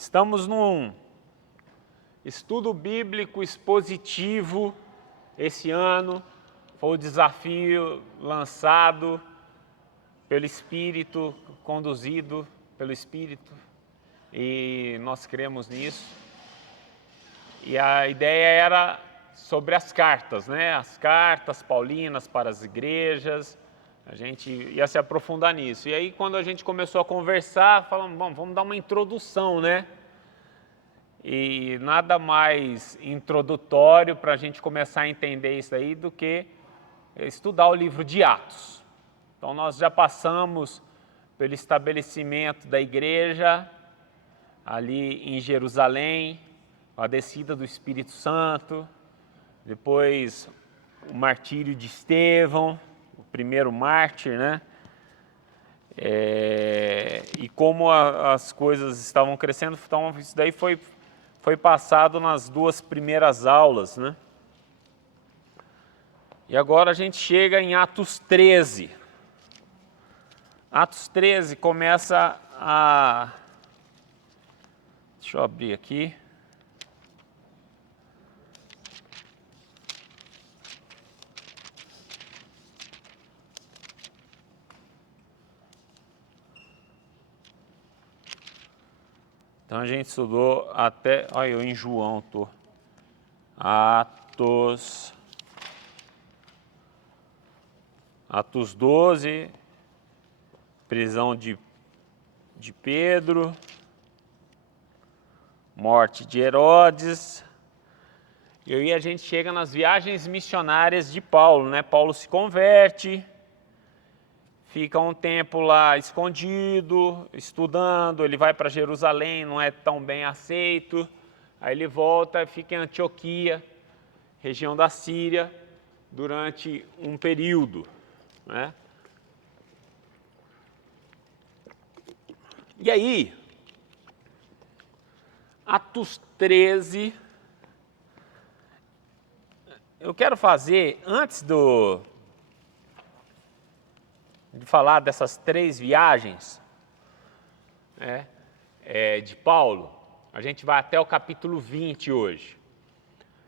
Estamos num estudo bíblico expositivo esse ano. Foi o desafio lançado pelo Espírito, conduzido pelo Espírito, e nós cremos nisso. E a ideia era sobre as cartas, né? As cartas paulinas para as igrejas. A gente ia se aprofundar nisso. E aí, quando a gente começou a conversar, falamos, bom, vamos dar uma introdução, né? E nada mais introdutório para a gente começar a entender isso aí do que estudar o livro de Atos. Então, nós já passamos pelo estabelecimento da igreja ali em Jerusalém, a descida do Espírito Santo, depois o martírio de Estevão, o primeiro mártir, né? E como as coisas estavam crescendo, então isso daí foi passado nas duas primeiras aulas, né? E agora a gente chega em Atos 13. Atos 13 começa a... Deixa eu abrir aqui. Então a gente estudou até... Olha, eu em João tô. Atos 12, prisão de Pedro, morte de Herodes. E aí a gente chega nas viagens missionárias de Paulo, né? Paulo se converte, fica um tempo lá escondido, estudando, ele vai para Jerusalém, não é tão bem aceito, aí ele volta e fica em Antioquia, região da Síria, durante um período, né? E aí, Atos 13, eu quero fazer, antes de falar dessas três viagens, né, de Paulo, a gente vai até o capítulo 20 hoje.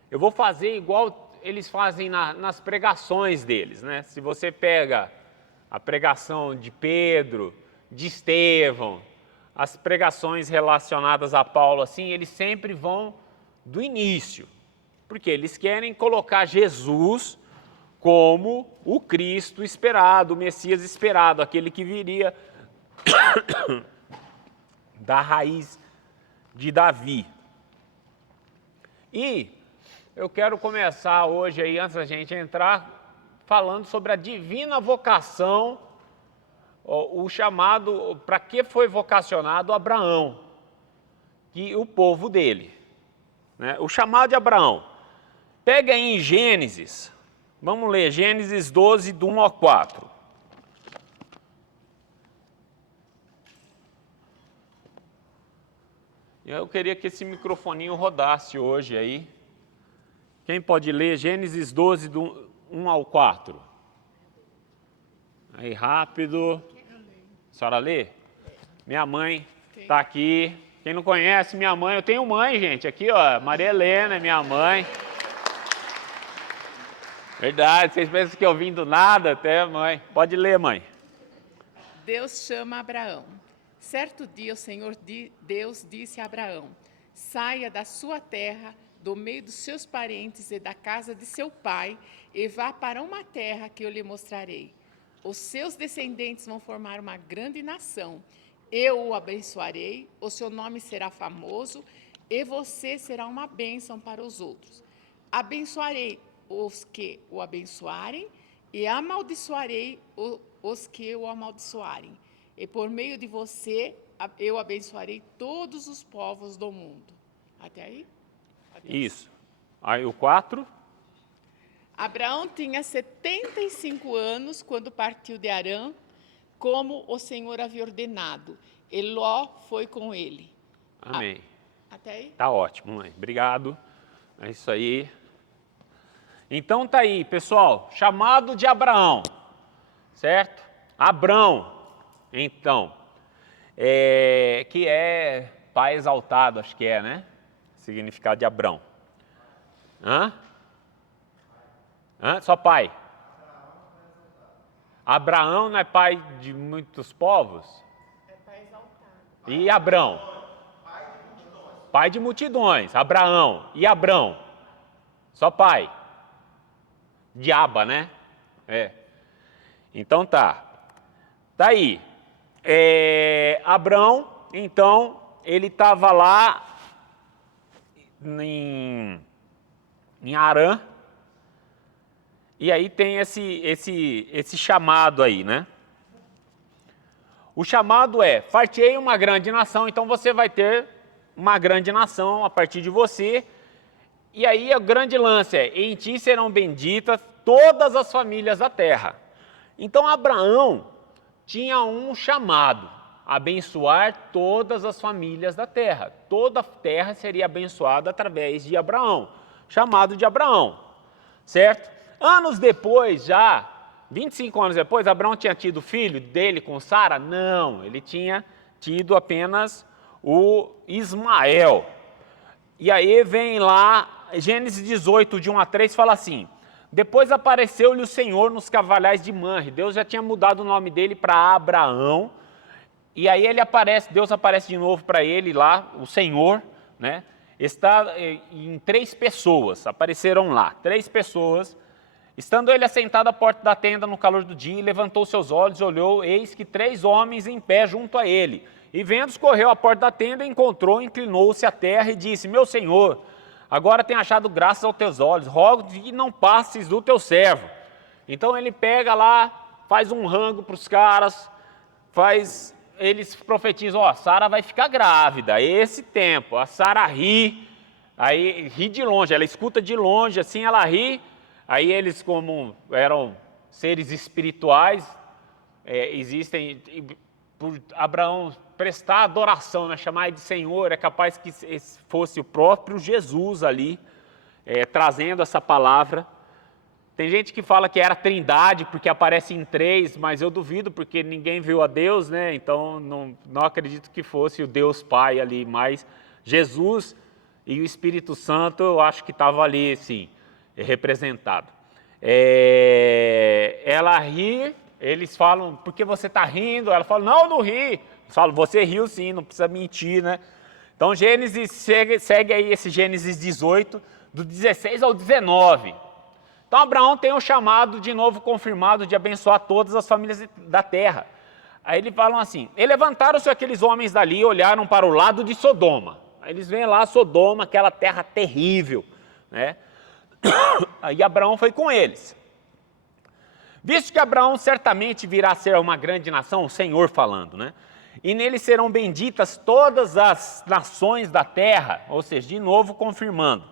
Eu vou fazer igual eles fazem nas pregações deles, né? Se você pega a pregação de Pedro, de Estevão, as pregações relacionadas a Paulo, assim, eles sempre vão do início, porque eles querem colocar Jesus como o Cristo esperado, o Messias esperado, aquele que viria da raiz de Davi. E eu quero começar hoje, aí, antes da gente entrar, falando sobre a divina vocação, o chamado, para que foi vocacionado Abraão, e o povo dele, né? O chamado de Abraão. Pega aí em Gênesis, vamos ler Gênesis 12, do 1 ao 4. Eu queria que esse microfoninho rodasse hoje aí. Quem pode ler Gênesis 12, do 1 ao 4? Aí, rápido. A senhora lê? Minha mãe está aqui. Quem não conhece minha mãe, eu tenho mãe, gente. Aqui, ó, Maria Helena é minha mãe. Verdade, vocês pensam que eu vim do nada até, mãe. Pode ler, mãe. Deus chama Abraão. Certo dia o Senhor Deus disse a Abraão: saia da sua terra, do meio dos seus parentes e da casa de seu pai, e vá para uma terra que eu lhe mostrarei. Os seus descendentes vão formar uma grande nação. Eu o abençoarei, o seu nome será famoso, e você será uma bênção para os outros. Abençoarei os que o abençoarem, e amaldiçoarei os que o amaldiçoarem. E por meio de você, eu abençoarei todos os povos do mundo. Até aí? Isso. Aí o 4. Abraão tinha 75 anos quando partiu de Harã, como o Senhor havia ordenado. E Ló foi com ele. Amém. Até aí? Tá ótimo, mãe. Obrigado. É isso aí. Então tá aí, pessoal. Chamado de Abraão. Certo? Abrão. Então. Que é pai exaltado, acho que é, né? Significado de Abrão. Hã? Só pai. Abraão não é pai de muitos povos? É pai exaltado. E Abrão? Pai de multidões. Abraão. E Abrão? Só pai. De Aba, né? É. Então tá. Tá aí. Abrão, então, ele estava lá em Harã. E aí tem esse chamado aí, né? O chamado é, fartei uma grande nação, então você vai ter uma grande nação a partir de você. E aí o grande lance é, em ti serão benditas todas as famílias da terra. Então Abraão tinha um chamado, abençoar todas as famílias da terra. Toda a terra seria abençoada através de Abraão, chamado de Abraão, certo? Anos depois, já 25 anos depois, Abraão tinha tido filho dele com Sara? Não, ele tinha tido apenas o Ismael. E aí vem lá, Gênesis 18, de 1 a 3, fala assim, depois apareceu-lhe o Senhor nos cavalhais de Manre. Deus já tinha mudado o nome dele para Abraão. E aí Deus aparece de novo para ele lá, o Senhor, né? Está em 3 pessoas, apareceram lá, 3 pessoas. Estando ele assentado à porta da tenda no calor do dia, levantou seus olhos e olhou, eis que 3 homens em pé junto a ele. E vendo, correu à porta da tenda, encontrou, inclinou-se à terra e disse, meu senhor, agora tenho achado graças aos teus olhos, rogo que não passes do teu servo. Então ele pega lá, faz um rango para os caras, eles profetizam, ó, Sara vai ficar grávida, esse tempo, a Sara ri, aí ri de longe, ela escuta de longe, assim ela ri, aí eles como eram seres espirituais, existem, por Abraão prestar adoração, né, chamar ele de Senhor, é capaz que fosse o próprio Jesus ali, trazendo essa palavra. Tem gente que fala que era trindade, porque aparece em 3, mas eu duvido, porque ninguém viu a Deus, né? Então não acredito que fosse o Deus Pai ali, mas Jesus e o Espírito Santo eu acho que estava ali, sim, representado. Ela ri, eles falam, por que você está rindo? Ela fala, não, eu não ri. Eles falam, você riu sim, não precisa mentir, né? Então Gênesis, segue aí esse Gênesis 18, do 16 ao 19. Então Abraão tem o chamado de novo confirmado de abençoar todas as famílias da terra. Aí eles falam assim, e levantaram-se aqueles homens dali e olharam para o lado de Sodoma. Aí eles veem lá Sodoma, aquela terra terrível, né? Aí Abraão foi com eles. Visto que Abraão certamente virá a ser uma grande nação, o Senhor falando, né? E nele serão benditas todas as nações da terra, ou seja, de novo confirmando.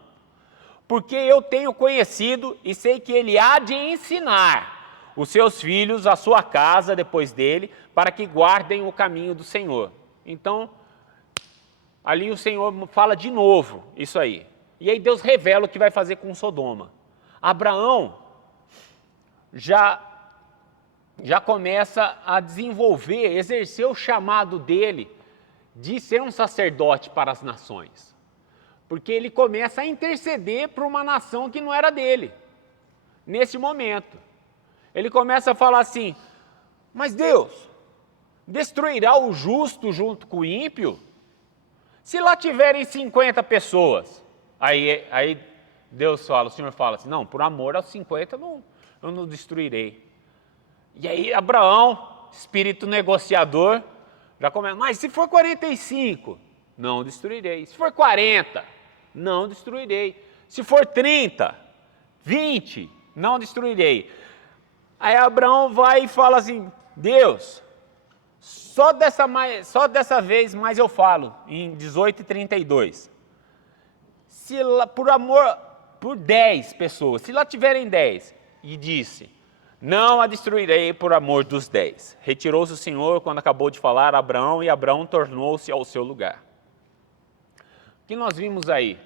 Porque eu tenho conhecido e sei que ele há de ensinar os seus filhos, a sua casa depois dele, para que guardem o caminho do Senhor. Então, ali o Senhor fala de novo isso aí. E aí Deus revela o que vai fazer com Sodoma. Abraão já começa a desenvolver, exercer o chamado dele de ser um sacerdote para as nações. Porque ele começa a interceder por uma nação que não era dele, nesse momento. Ele começa a falar assim, mas Deus, destruirá o justo junto com o ímpio? Se lá tiverem 50 pessoas, aí Deus fala, o Senhor fala assim, não, por amor aos 50 eu não destruirei. E aí Abraão, espírito negociador, já começa, mas se for 45, não destruirei. Se for 40, não destruirei. Se for 30, 20, não destruirei. Aí Abraão vai e fala assim, Deus, só dessa vez mais eu falo, em 18:32. Se lá, por 10 pessoas, se lá tiverem 10, e disse, não a destruirei por amor dos 10. Retirou-se o Senhor quando acabou de falar a Abraão, e Abraão tornou-se ao seu lugar. O que nós vimos aí?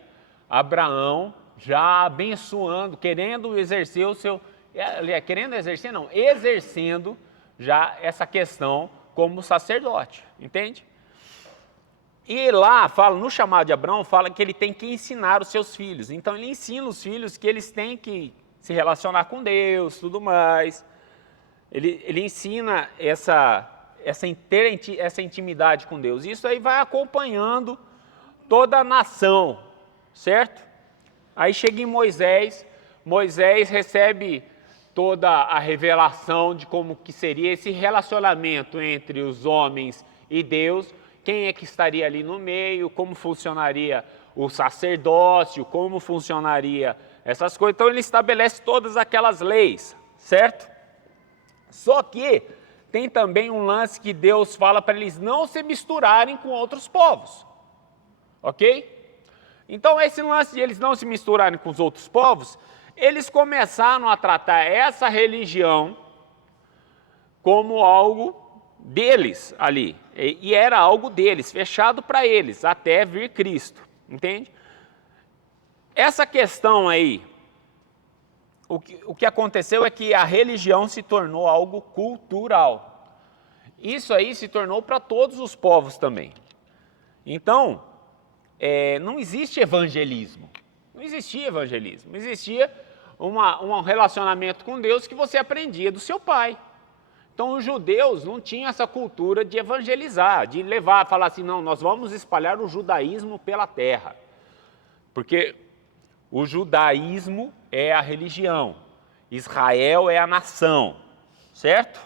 Abraão já abençoando, querendo exercer o seu, exercendo já essa questão como sacerdote, entende? E lá, fala, no chamado de Abraão, fala que ele tem que ensinar os seus filhos. Então ele ensina os filhos que eles têm que se relacionar com Deus, tudo mais. Ele ensina essa intimidade com Deus. Isso aí vai acompanhando toda a nação, certo? Aí chega em Moisés, Moisés recebe toda a revelação de como que seria esse relacionamento entre os homens e Deus, quem é que estaria ali no meio, como funcionaria o sacerdócio, como funcionaria essas coisas. Então ele estabelece todas aquelas leis, certo? Só que tem também um lance que Deus fala para eles não se misturarem com outros povos, ok? Então esse lance de eles não se misturarem com os outros povos, eles começaram a tratar essa religião como algo deles ali, e era algo deles, fechado para eles, até vir Cristo, entende? Essa questão aí, o que aconteceu é que a religião se tornou algo cultural. Isso aí se tornou para todos os povos também. Então, não existe evangelismo. Não existia evangelismo. Existia um relacionamento com Deus que você aprendia do seu pai. Então, os judeus não tinham essa cultura de evangelizar, de levar, falar assim, não, nós vamos espalhar o judaísmo pela terra. Porque o judaísmo é a religião, Israel é a nação, certo?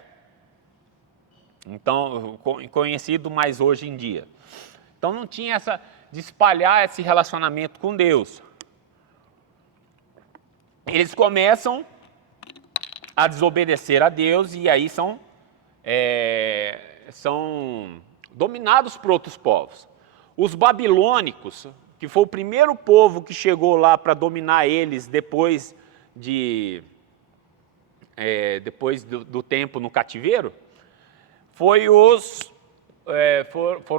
Então, conhecido mais hoje em dia. Então, não tinha essa de espalhar esse relacionamento com Deus. Eles começam a desobedecer a Deus e aí são dominados por outros povos. Os babilônicos, que foi o primeiro povo que chegou lá para dominar eles depois do tempo no cativeiro, foram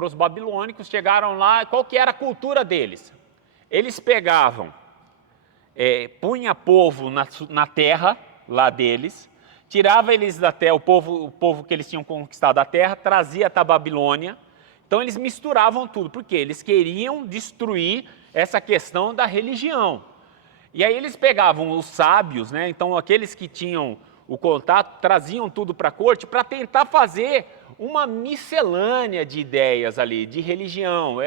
os babilônicos, chegaram lá, qual que era a cultura deles? Eles pegavam, punha povo na terra lá deles, tirava eles da terra, o povo que eles tinham conquistado a terra, trazia para a Babilônia. Então eles misturavam tudo, porque eles queriam destruir essa questão da religião. E aí eles pegavam os sábios, né? Então aqueles que tinham o contato, traziam tudo para a corte para tentar fazer uma miscelânea de ideias ali, de religião.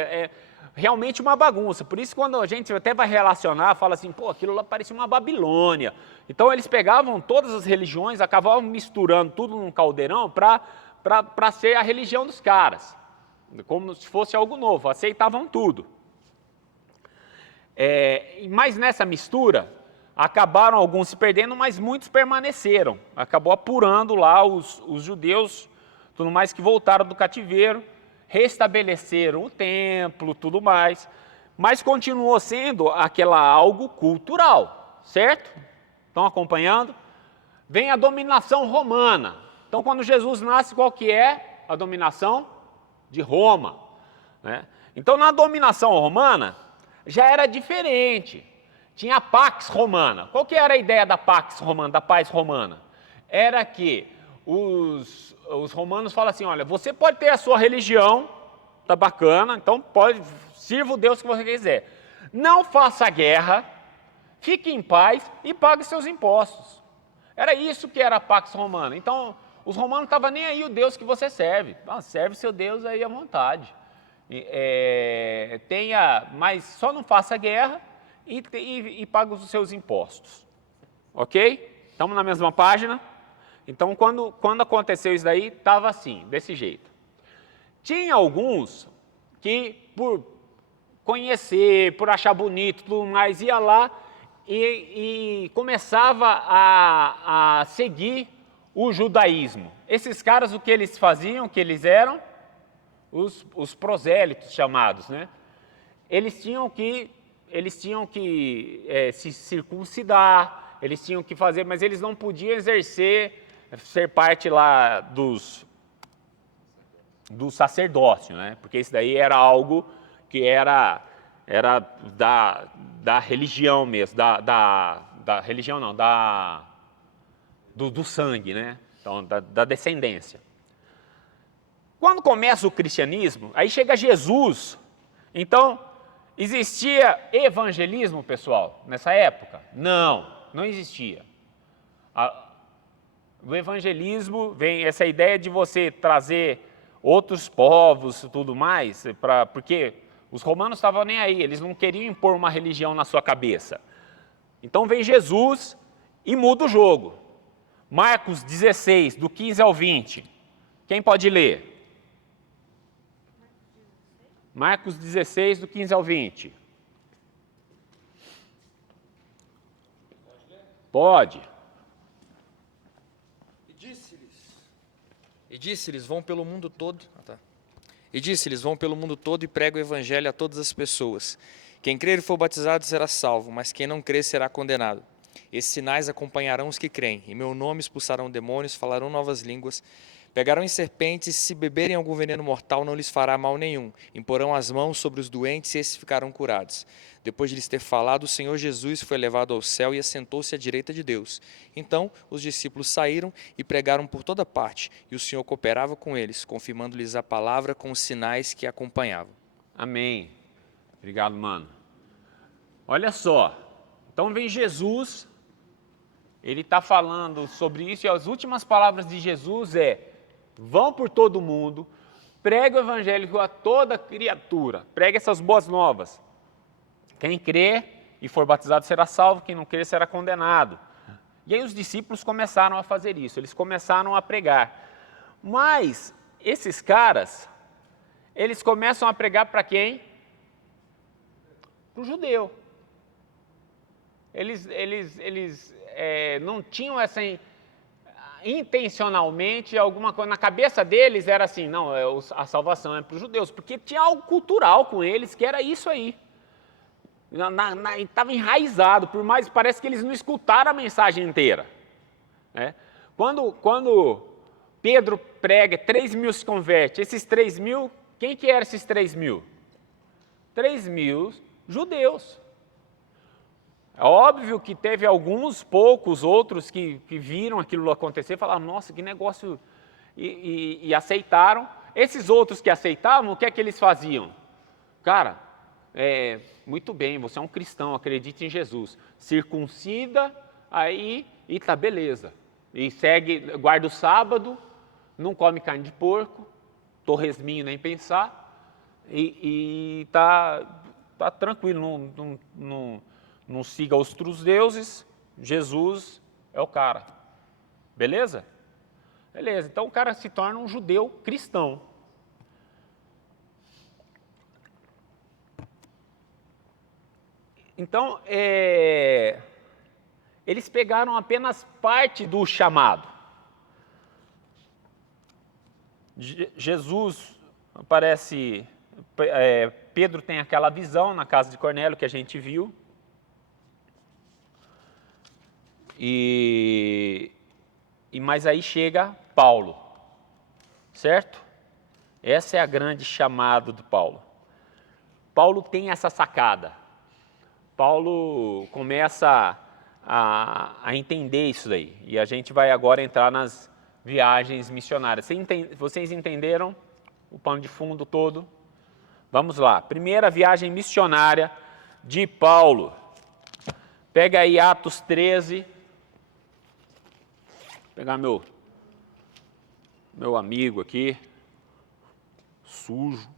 Realmente uma bagunça. Por isso, quando a gente até vai relacionar, fala assim, pô, aquilo lá parecia uma Babilônia. Então eles pegavam todas as religiões, acabavam misturando tudo num caldeirão para ser a religião dos caras. Como se fosse algo novo, aceitavam tudo. Mas nessa mistura, acabaram alguns se perdendo, mas muitos permaneceram. Acabou apurando lá os judeus, tudo mais, que voltaram do cativeiro, restabeleceram o templo, tudo mais, mas continuou sendo algo cultural, certo? Estão acompanhando? Vem a dominação romana. Então, quando Jesus nasce, qual que é a dominação? De Roma, né? Então, na dominação romana, já era diferente. Tinha a Pax Romana. Qual que era a ideia da Pax Romana, da paz romana? Era que os romanos falam assim, olha, você pode ter a sua religião, tá bacana, então sirva o Deus que você quiser. Não faça guerra, fique em paz e pague seus impostos. Era isso que era a Pax Romana. Então, os romanos não estavam nem aí o Deus que você serve. Serve seu Deus aí à vontade. Mas só não faça guerra e pague os seus impostos. Ok? Estamos na mesma página? Então, quando aconteceu isso daí, estava assim, desse jeito. Tinha alguns que, por conhecer, por achar bonito, tudo mais, ia lá e começava a seguir o judaísmo. Esses caras, o que eles faziam, que eles eram? Os prosélitos chamados, né? Eles tinham que se circuncidar, eles tinham que fazer, mas eles não podiam ser parte lá do sacerdócio, né? Porque isso daí era algo que era da religião mesmo, da religião não, do sangue, né? Então, da descendência. Quando começa o cristianismo, aí chega Jesus Então, existia evangelismo, pessoal, nessa época? Não, não existia. O evangelismo vem essa ideia de você trazer outros povos e tudo mais, porque os romanos estavam nem aí, eles não queriam impor uma religião na sua cabeça. Então vem Jesus e muda o jogo. Marcos 16, do 15 ao 20. Quem pode ler? Marcos 16, do 15 ao 20. Pode. E disse-lhes, vão pelo mundo todo. E disse-lhes, vão pelo mundo todo e prega o evangelho a todas as pessoas. Quem crer e for batizado será salvo, mas quem não crer será condenado. Esses sinais acompanharão os que creem. Em meu nome expulsarão demônios, falarão novas línguas, pegarão em serpentes, se beberem algum veneno mortal não lhes fará mal nenhum. Imporão as mãos sobre os doentes e esses ficarão curados. Depois de lhes ter falado, o Senhor Jesus foi levado ao céu e assentou-se à direita de Deus. Então os discípulos saíram e pregaram por toda parte, e o Senhor cooperava com eles, confirmando-lhes a palavra com os sinais que a acompanhavam. Amém. Obrigado, mano. Olha só, então vem Jesus, ele está falando sobre isso, e as últimas palavras de Jesus vão por todo mundo, pregue o evangelho a toda criatura, pregue essas boas novas. Quem crê e for batizado será salvo, quem não crer será condenado. E aí os discípulos começaram a fazer isso, eles começaram a pregar. Mas esses caras, eles começam a pregar para quem? Para o judeu. Eles não tinham essa intencionalmente alguma coisa, na cabeça deles era assim, não, a salvação é para os judeus, porque tinha algo cultural com eles que era isso aí. Estava enraizado, por mais parece que eles não escutaram a mensagem inteira. Né? Quando Pedro prega, 3.000 se converte, esses 3.000, quem que eram esses 3.000? 3.000 judeus. É óbvio que teve alguns, poucos outros que viram aquilo acontecer e falaram, nossa, que negócio, e aceitaram. Esses outros que aceitavam, o que é que eles faziam? Cara, muito bem, você é um cristão, acredite em Jesus. Circuncida, aí, e tá beleza. E segue, guarda o sábado, não come carne de porco, torresminho nem pensar, e tá tranquilo, não siga outros deuses, Jesus é o cara. Beleza? Beleza, então o cara se torna um judeu cristão. Então, eles pegaram apenas parte do chamado. Jesus aparece, Pedro tem aquela visão na casa de Cornélio que a gente viu. Mas aí chega Paulo, certo? Essa é a grande chamada do Paulo. Paulo tem essa sacada. Paulo começa a entender isso daí. E a gente vai agora entrar nas viagens missionárias. Vocês entenderam o pano de fundo todo? Vamos lá. Primeira viagem missionária de Paulo. Pega aí Atos 13. Vou pegar meu amigo aqui, sujo,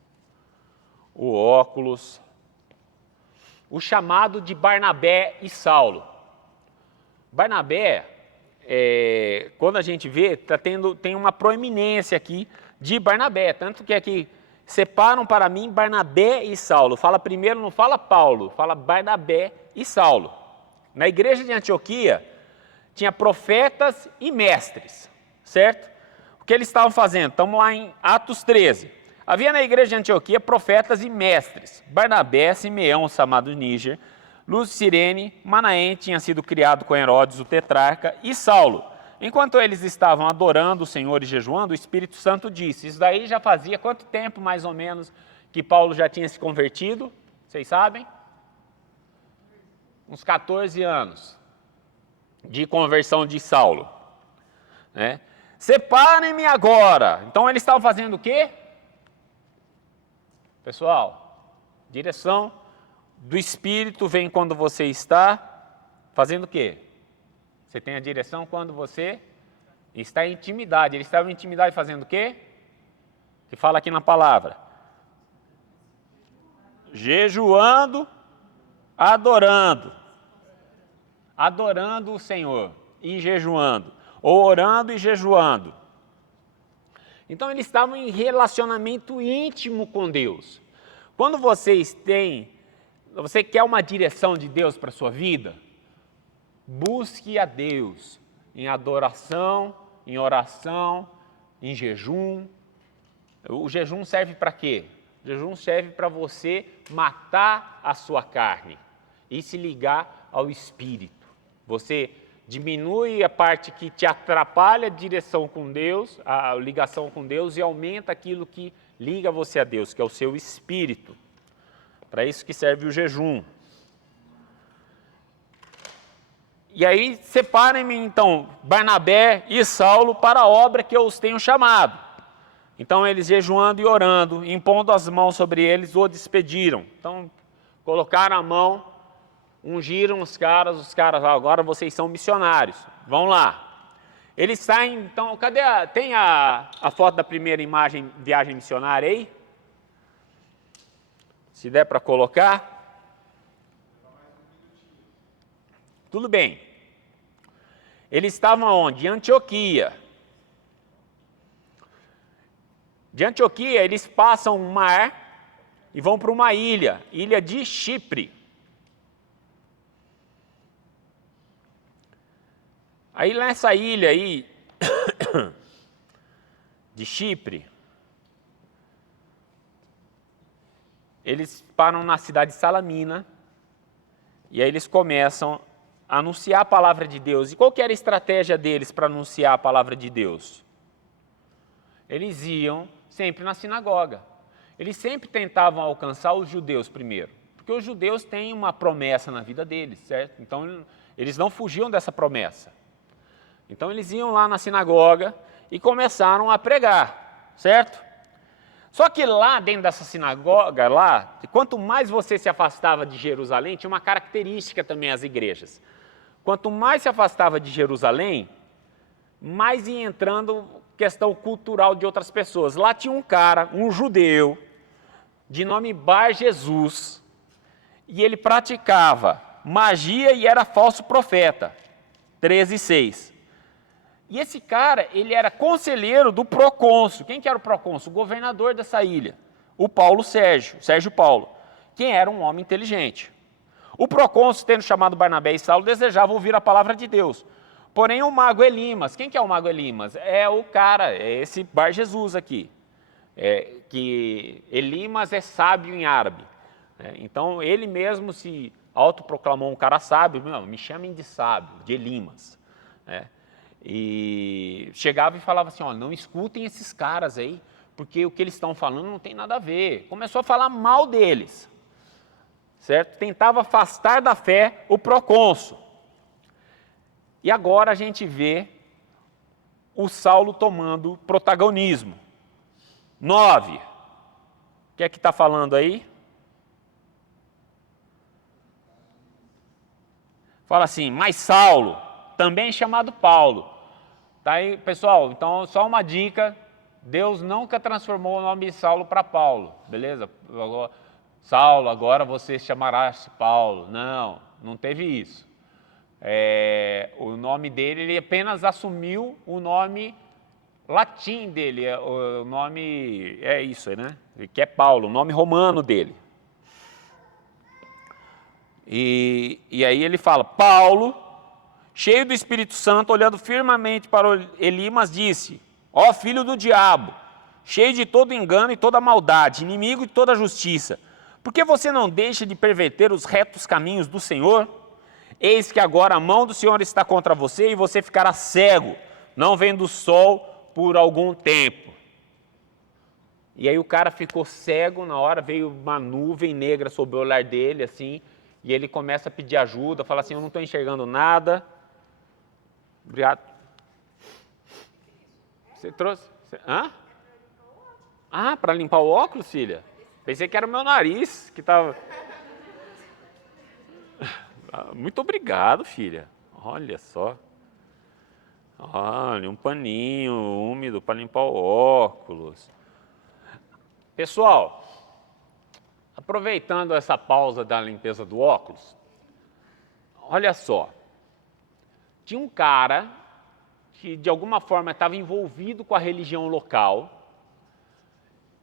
o óculos. O chamado de Barnabé e Saulo. Barnabé, quando a gente vê, tem uma proeminência aqui de Barnabé, tanto que aqui separam para mim Barnabé e Saulo. Fala primeiro, não fala Paulo, fala Barnabé e Saulo. Na igreja de Antioquia, tinha profetas e mestres, certo? O que eles estavam fazendo? Estamos lá em Atos 13. Havia na igreja de Antioquia profetas e mestres. Barnabé, Simeão, chamado Níger, Lúcio, Cirene, Manaém tinha sido criado com Herodes, o tetrarca, e Saulo. Enquanto eles estavam adorando o Senhor e jejuando, o Espírito Santo disse. Isso daí já fazia quanto tempo, mais ou menos, que Paulo já tinha se convertido? Vocês sabem? Uns 14 anos de conversão de Saulo. Né? Separem-me agora. Então eles estavam fazendo o quê? Pessoal, Direção do Espírito vem quando você está fazendo o quê? Você tem a direção quando você está em intimidade. Ele estava em intimidade fazendo o quê? Que fala aqui na palavra. Jejuando, adorando. Adorando o Senhor e jejuando. Ou orando e jejuando. Então eles estavam em relacionamento íntimo com Deus. Quando você quer uma direção de Deus para a sua vida, busque a Deus em adoração, em oração, em jejum. O jejum serve para quê? O jejum serve para você matar a sua carne e se ligar ao Espírito. Você diminui a parte que te atrapalha a direção com Deus, a ligação com Deus, e aumenta aquilo que liga você a Deus, que é o seu Espírito. Para isso que serve o jejum. E aí, separem-me, então, Barnabé e Saulo para a obra que eu os tenho chamado. Então, eles jejuando e orando, impondo as mãos sobre eles, o despediram. Então, colocaram a mão, ungiram os caras agora vocês são missionários, vão lá. Eles saem, então, tem a foto da primeira imagem, viagem missionária aí? Se der para colocar. Tudo bem. Eles estavam onde? Em Antioquia. De Antioquia, eles passam um mar e vão para uma ilha de Chipre. Aí nessa ilha aí, de Chipre, eles param na cidade de Salamina, e aí eles começam a anunciar a palavra de Deus. E qual que era a estratégia deles para anunciar a palavra de Deus? Eles iam sempre na sinagoga. Eles sempre tentavam alcançar os judeus primeiro, porque os judeus têm uma promessa na vida deles, certo? Então, eles não fugiam dessa promessa. Então, eles iam lá na sinagoga e começaram a pregar, certo? Só que lá dentro dessa sinagoga, quanto mais você se afastava de Jerusalém, tinha uma característica também as igrejas. Quanto mais se afastava de Jerusalém, mais ia entrando questão cultural de outras pessoas. Lá tinha um cara, um judeu, de nome Bar Jesus, e ele praticava magia e era falso profeta. 13:6. E esse cara, ele era conselheiro do procônsul. Quem que era o procônsul? O governador dessa ilha, o Sérgio Paulo, quem era um homem inteligente. O procônsul, tendo chamado Barnabé e Saulo, desejava ouvir a palavra de Deus. Porém, o mago Elimas, quem que é o mago Elimas? É o cara, é esse Bar Jesus aqui. Que Elimas é sábio em árabe. Então, ele mesmo se autoproclamou um cara sábio. Não, me chamem de sábio, de Elimas. E chegava e falava assim, não escutem esses caras aí, porque o que eles estão falando não tem nada a ver. Começou a falar mal deles, certo? Tentava afastar da fé o procônsul. E agora a gente vê o Saulo tomando protagonismo. 9. O que é que está falando aí? Fala assim, mas Saulo, também chamado Paulo. Tá aí, pessoal, então só uma dica, Deus nunca transformou o nome de Saulo para Paulo, beleza? Saulo, agora você chamará Paulo. Não teve isso. O nome dele, ele apenas assumiu o nome latim dele, o nome é isso, né? Que é Paulo, o nome romano dele. E aí ele fala, Paulo, cheio do Espírito Santo, olhando firmemente para Elimas, disse, ó filho do diabo, cheio de todo engano e toda maldade, inimigo de toda justiça, por que você não deixa de perverter os retos caminhos do Senhor? Eis que agora a mão do Senhor está contra você e você ficará cego, não vendo o sol por algum tempo. E aí o cara ficou cego, na hora veio uma nuvem negra sobre o olhar dele, assim, e ele começa a pedir ajuda, fala assim, eu não estou enxergando nada. Obrigado. Você trouxe? Hã? Para limpar o óculos, filha? Pensei que era o meu nariz que estava... Muito obrigado, filha. Olha só. Olha, um paninho úmido para limpar o óculos. Pessoal, aproveitando essa pausa da limpeza do óculos, olha só. Tinha um cara que de alguma forma estava envolvido com a religião local.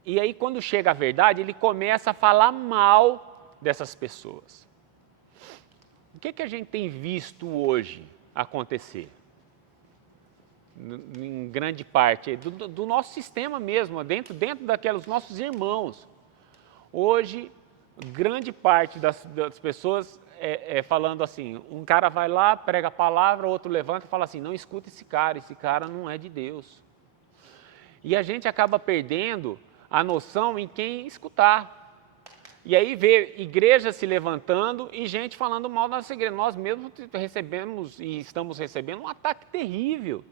E aí, quando chega a verdade, ele começa a falar mal dessas pessoas. O que a gente tem visto hoje acontecer? Em grande parte, do nosso sistema mesmo, dentro daqueles nossos irmãos. Hoje, grande parte das pessoas falando assim, um cara vai lá, prega a palavra, outro levanta e fala assim, não escuta esse cara não é de Deus. E a gente acaba perdendo a noção em quem escutar. E aí vê igreja se levantando e gente falando mal da nossa igreja. Nós mesmos recebemos e estamos recebendo um ataque terrível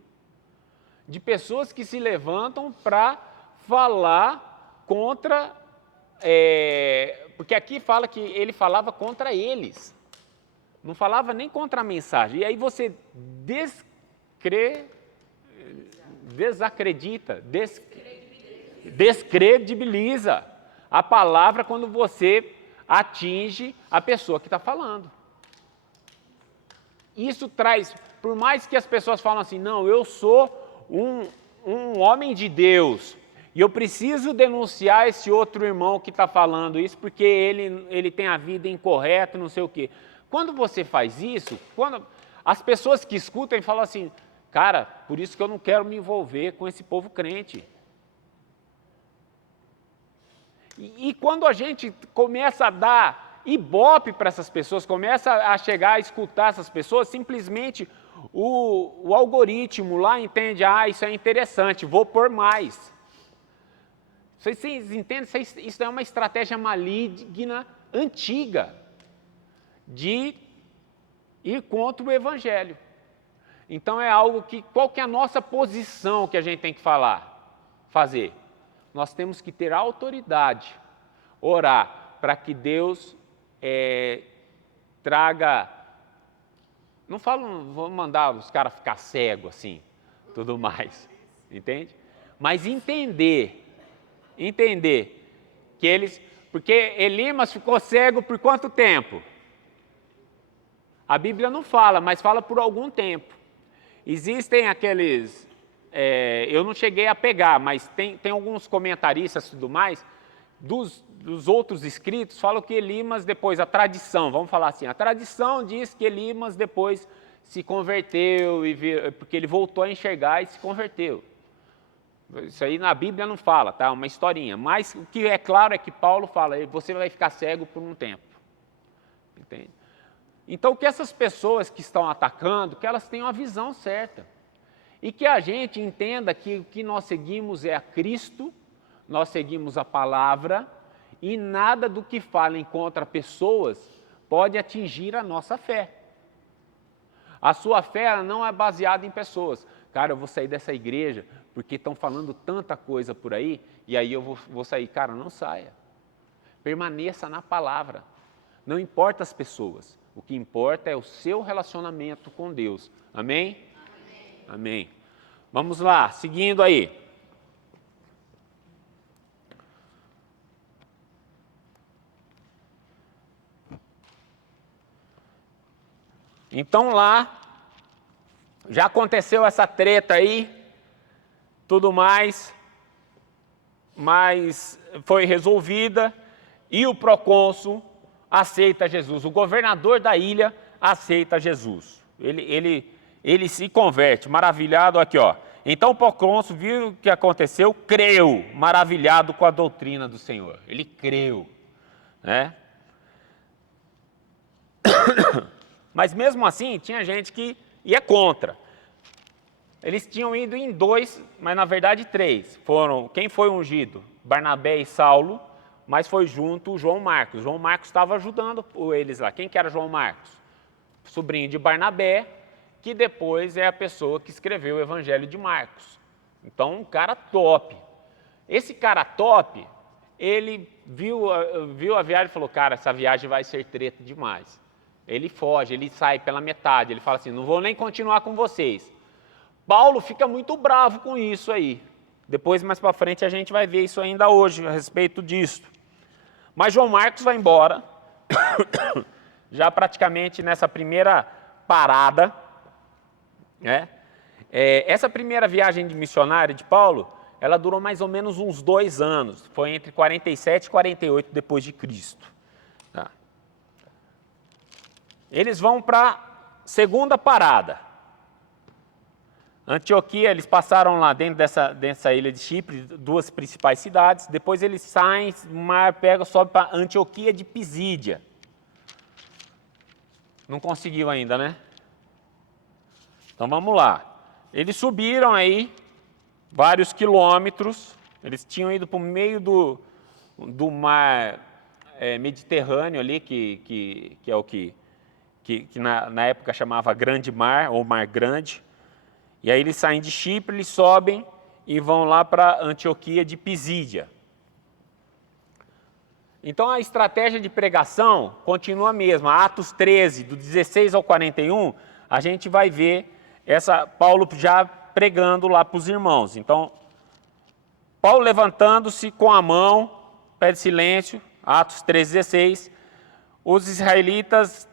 de pessoas que se levantam para falar contra... porque aqui fala que ele falava contra eles. Não falava nem contra a mensagem. E aí você descredibiliza a palavra quando você atinge a pessoa que está falando. Isso traz, por mais que as pessoas falam assim, não, eu sou um homem de Deus e eu preciso denunciar esse outro irmão que está falando isso porque ele tem a vida incorreta, não sei o quê. Quando você faz isso, quando as pessoas que escutam falam assim, cara, por isso que eu não quero me envolver com esse povo crente. E quando a gente começa a dar ibope para essas pessoas, começa a chegar a escutar essas pessoas, simplesmente o algoritmo lá entende, isso é interessante, vou pôr mais. Vocês entendem? Isso é uma estratégia maligna, antiga, de ir contra o Evangelho. Então é algo que, qual que é a nossa posição que a gente tem que fazer? Nós temos que ter autoridade, orar para que Deus traga, não vou mandar os caras ficar cegos assim, tudo mais, entende? Mas entender que eles, porque Elimas ficou cego por quanto tempo? A Bíblia não fala, mas fala por algum tempo. Existem aqueles... eu não cheguei a pegar, mas tem alguns comentaristas e tudo mais, dos outros escritos, falam que Elimas depois, a tradição, vamos falar assim, a tradição diz que Elimas depois se converteu, porque ele voltou a enxergar e se converteu. Isso aí na Bíblia não fala, tá? Uma historinha. Mas o que é claro é que Paulo fala, você vai ficar cego por um tempo. Entende? Então, que essas pessoas que estão atacando, que elas tenham a visão certa. E que a gente entenda que o que nós seguimos é a Cristo, nós seguimos a palavra, e nada do que falem contra pessoas pode atingir a nossa fé. A sua fé ela não é baseada em pessoas. Cara, eu vou sair dessa igreja porque estão falando tanta coisa por aí, e aí eu vou sair. Cara, não saia. Permaneça na palavra. Não importa as pessoas. O que importa é o seu relacionamento com Deus. Amém? Amém. Vamos lá, seguindo aí. Então lá, já aconteceu essa treta aí, tudo mais, mas foi resolvida e o procônsul aceita Jesus. O governador da ilha aceita Jesus. Ele se converte, maravilhado, aqui ó. Então o procônsul viu o que aconteceu, creu, maravilhado com a doutrina do Senhor. Ele creu, né? Mas mesmo assim, tinha gente que ia contra. Eles tinham ido em 2, mas na verdade 3. Quem foi ungido? Barnabé e Saulo, mas foi junto João Marcos. João Marcos estava ajudando eles lá. Quem que era João Marcos? Sobrinho de Barnabé, que depois é a pessoa que escreveu o Evangelho de Marcos. Então, um cara top. Esse cara top ele viu a viagem e falou, cara, essa viagem vai ser treta demais. Ele foge, ele sai pela metade, ele fala assim, não vou nem continuar com vocês. Paulo fica muito bravo com isso aí. Depois, mais para frente, a gente vai ver isso ainda hoje, a respeito disso. Mas João Marcos vai embora, já praticamente nessa primeira parada, né? Essa primeira viagem de missionário de Paulo, ela durou mais ou menos uns 2 anos, foi entre 47 e 48 depois de Cristo. Tá? Eles vão para a segunda parada. Antioquia, eles passaram lá dentro dessa ilha de Chipre, 2 principais cidades, depois eles saem, o mar pega, sobe para Antioquia de Pisídia. Não conseguiu ainda, né? Então vamos lá. Eles subiram aí vários quilômetros, eles tinham ido para o meio do mar Mediterrâneo ali, que é o que na época chamava Grande Mar, ou Mar Grande. E aí eles saem de Chipre, eles sobem e vão lá para Antioquia de Pisídia. Então a estratégia de pregação continua a mesma. Atos 13, do 16 ao 41, a gente vai ver Paulo já pregando lá para os irmãos. Então, Paulo levantando-se com a mão, pede silêncio, Atos 13, 16, os israelitas,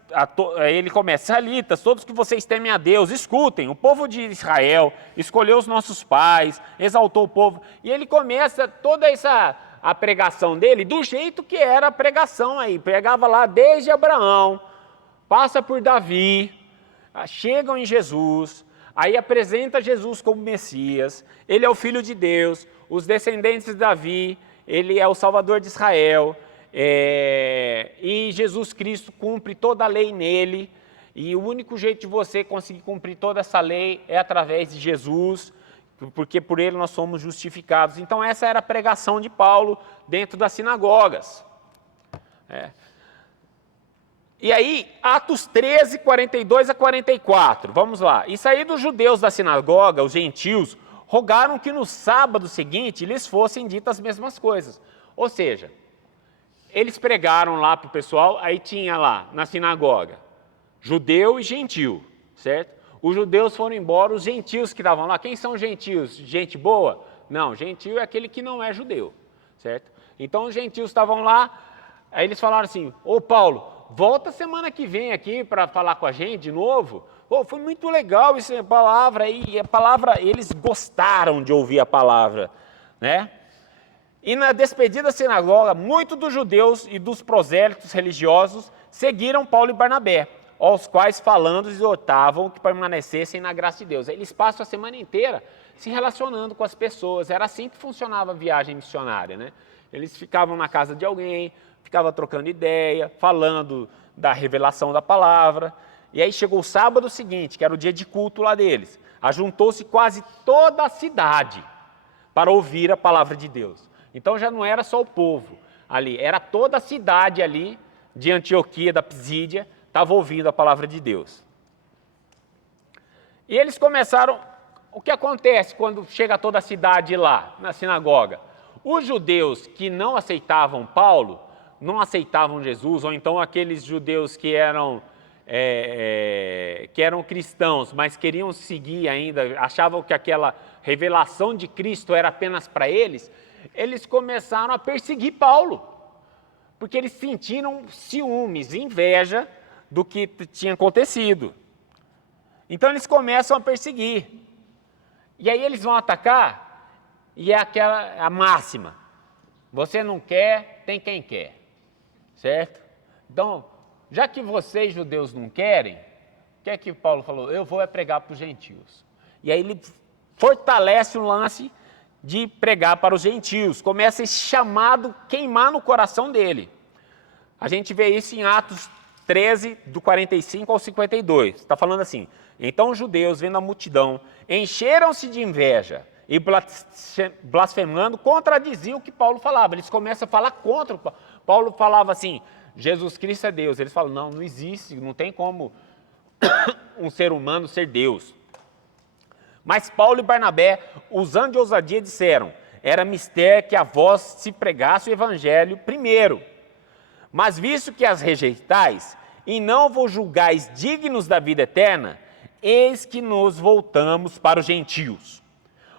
ele começa, israelitas, todos que vocês temem a Deus, escutem, o povo de Israel escolheu os nossos pais, exaltou o povo, e ele começa toda a pregação dele do jeito que era a pregação aí, pregava lá desde Abraão, passa por Davi, chegam em Jesus, aí apresenta Jesus como Messias, ele é o Filho de Deus, os descendentes de Davi, ele é o Salvador de Israel, e Jesus Cristo cumpre toda a lei nele, e o único jeito de você conseguir cumprir toda essa lei é através de Jesus, porque por ele nós somos justificados. Então essa era a pregação de Paulo dentro das sinagogas. E aí, Atos 13, 42 a 44, vamos lá. E saídos os judeus da sinagoga, os gentios, rogaram que no sábado seguinte lhes fossem ditas as mesmas coisas. Ou seja, eles pregaram lá para o pessoal, aí tinha lá na sinagoga, judeu e gentil, certo? Os judeus foram embora, os gentios que estavam lá, quem são os gentios? Gente boa? Não, gentio é aquele que não é judeu, certo? Então os gentios estavam lá, aí eles falaram assim, ô Paulo, volta semana que vem aqui para falar com a gente de novo. Foi muito legal essa palavra aí, e a palavra, eles gostaram de ouvir a palavra, né? E na despedida da sinagoga, muitos dos judeus e dos prosélitos religiosos seguiram Paulo e Barnabé, aos quais falando exortavam que permanecessem na graça de Deus. Eles passam a semana inteira se relacionando com as pessoas, era assim que funcionava a viagem missionária, né? Eles ficavam na casa de alguém, ficavam trocando ideia, falando da revelação da palavra, e aí chegou o sábado seguinte, que era o dia de culto lá deles, ajuntou-se quase toda a cidade para ouvir a palavra de Deus. Então já não era só o povo ali, era toda a cidade ali de Antioquia, da Pisídia, estava ouvindo a palavra de Deus. E eles começaram, o que acontece quando chega toda a cidade lá, na sinagoga? Os judeus que não aceitavam Paulo, não aceitavam Jesus, ou então aqueles judeus que eram cristãos, mas queriam seguir ainda, achavam que aquela revelação de Cristo era apenas para eles, eles começaram a perseguir Paulo, porque eles sentiram ciúmes, inveja do que tinha acontecido. Então eles começam a perseguir. E aí eles vão atacar, e é a máxima. Você não quer, tem quem quer. Certo? Então, já que vocês judeus não querem, o que é que Paulo falou? Eu vou pregar para os gentios. E aí ele fortalece o lance de pregar para os gentios. Começa esse chamado queimar no coração dele. A gente vê isso em Atos 13, do 45 ao 52. Está falando assim, então os judeus, vendo a multidão, encheram-se de inveja e blasfemando, contradiziam o que Paulo falava. Eles começam a falar contra. Paulo falava assim, Jesus Cristo é Deus. Eles falam, não existe, não tem como um ser humano ser Deus. Mas Paulo e Barnabé, usando de ousadia, disseram, era mister que a vós se pregasse o evangelho primeiro. Mas visto que as rejeitais, e não vos julgais dignos da vida eterna, eis que nos voltamos para os gentios.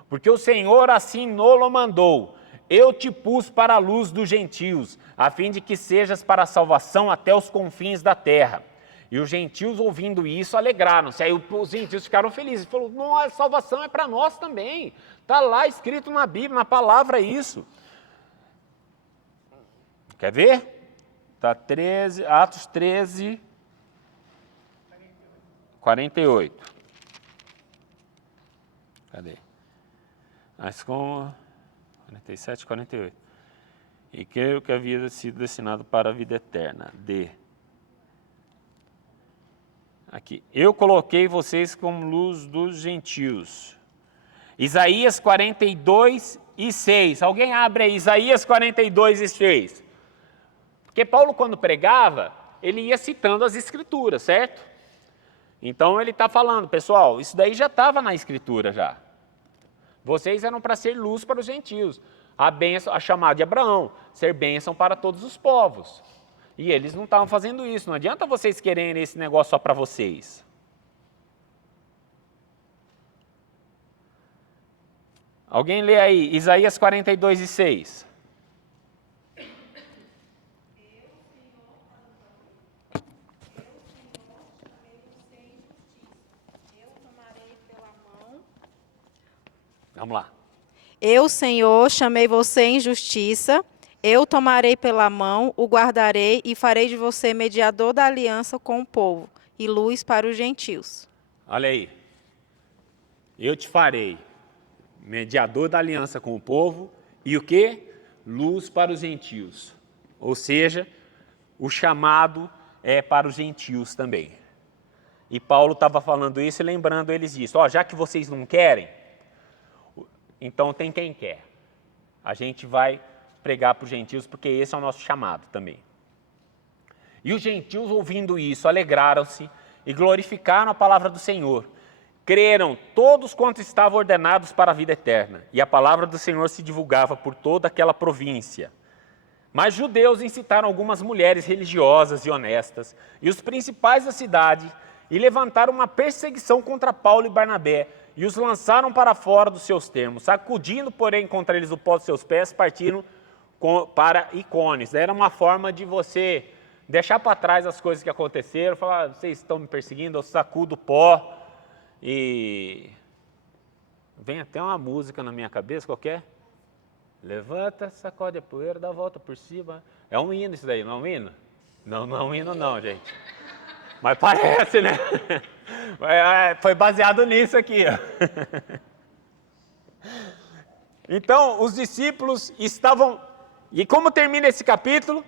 Porque o Senhor assim nolo mandou, eu te pus para a luz dos gentios, a fim de que sejas para a salvação até os confins da terra. E os gentios, ouvindo isso, alegraram-se. Aí os gentios ficaram felizes. Falaram, nossa, a salvação é para nós também. Está lá escrito na Bíblia, na palavra isso. Quer ver? Está Atos 13, 48. Cadê? Mas como 47, 48. E creio que havia sido destinado para a vida eterna. Aqui. Eu coloquei vocês como luz dos gentios. Isaías 42 e 6. Alguém abre aí Isaías 42 e 6. Porque Paulo, quando pregava, ele ia citando as escrituras, certo? Então ele está falando, pessoal, isso daí já estava na escritura já. Vocês eram para ser luz para os gentios. A chamada de Abraão, ser bênção para todos os povos. E eles não estavam fazendo isso. Não adianta vocês quererem esse negócio só para vocês. Alguém lê aí, Isaías 42 e 6. Vamos lá. Eu, Senhor, chamei você em justiça, eu tomarei pela mão, o guardarei e farei de você mediador da aliança com o povo e luz para os gentios. Olha aí. Eu te farei mediador da aliança com o povo e o quê? Luz para os gentios. Ou seja, o chamado é para os gentios também. E Paulo estava falando isso e lembrando eles disso. Já que vocês não querem, então tem quem quer. A gente vai pregar para os gentios, porque esse é o nosso chamado também. E os gentios, ouvindo isso, alegraram-se e glorificaram a palavra do Senhor. Creram todos quantos estavam ordenados para a vida eterna. E a palavra do Senhor se divulgava por toda aquela província. Mas judeus incitaram algumas mulheres religiosas e honestas e os principais da cidade e levantaram uma perseguição contra Paulo e Barnabé e os lançaram para fora dos seus termos. Sacudindo, porém, contra eles o pó dos seus pés, partiram para Icônio. Era uma forma de você deixar para trás as coisas que aconteceram, falar, vocês estão me perseguindo, eu sacudo o pó. E vem até uma música na minha cabeça, qualquer. Levanta, sacode a poeira, dá a volta por cima. É um hino isso daí, não é um hino? Não, não é um hino não, gente. Mas parece, né? Foi baseado nisso aqui. Então, os discípulos estavam... E como termina esse capítulo?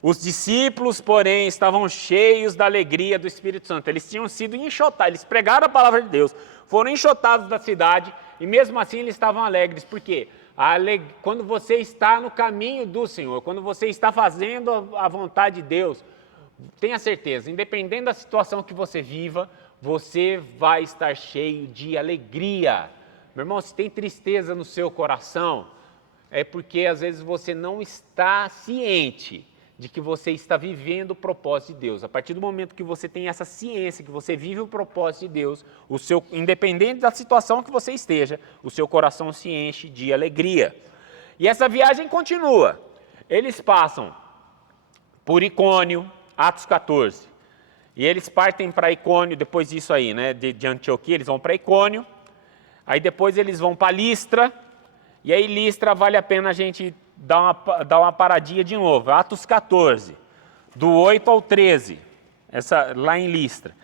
Os discípulos, porém, estavam cheios da alegria do Espírito Santo. Eles tinham sido enxotados, eles pregaram a palavra de Deus, foram enxotados da cidade e mesmo assim eles estavam alegres. Por quê? Quando você está no caminho do Senhor, quando você está fazendo a vontade de Deus, tenha certeza, independente da situação que você viva, você vai estar cheio de alegria. Meu irmão, se tem tristeza no seu coração, é porque às vezes você não está ciente de que você está vivendo o propósito de Deus. A partir do momento que você tem essa ciência, que você vive o propósito de Deus, independente da situação que você esteja, o seu coração se enche de alegria. E essa viagem continua. Eles passam por Icônio, Atos 14. E eles partem para Icônio, depois disso aí, né, de Antioquia, eles vão para Icônio. Aí depois eles vão para Listra. E aí Listra vale a pena a gente dar uma paradinha de novo. Atos 14, do 8 ao 13, lá em Listra.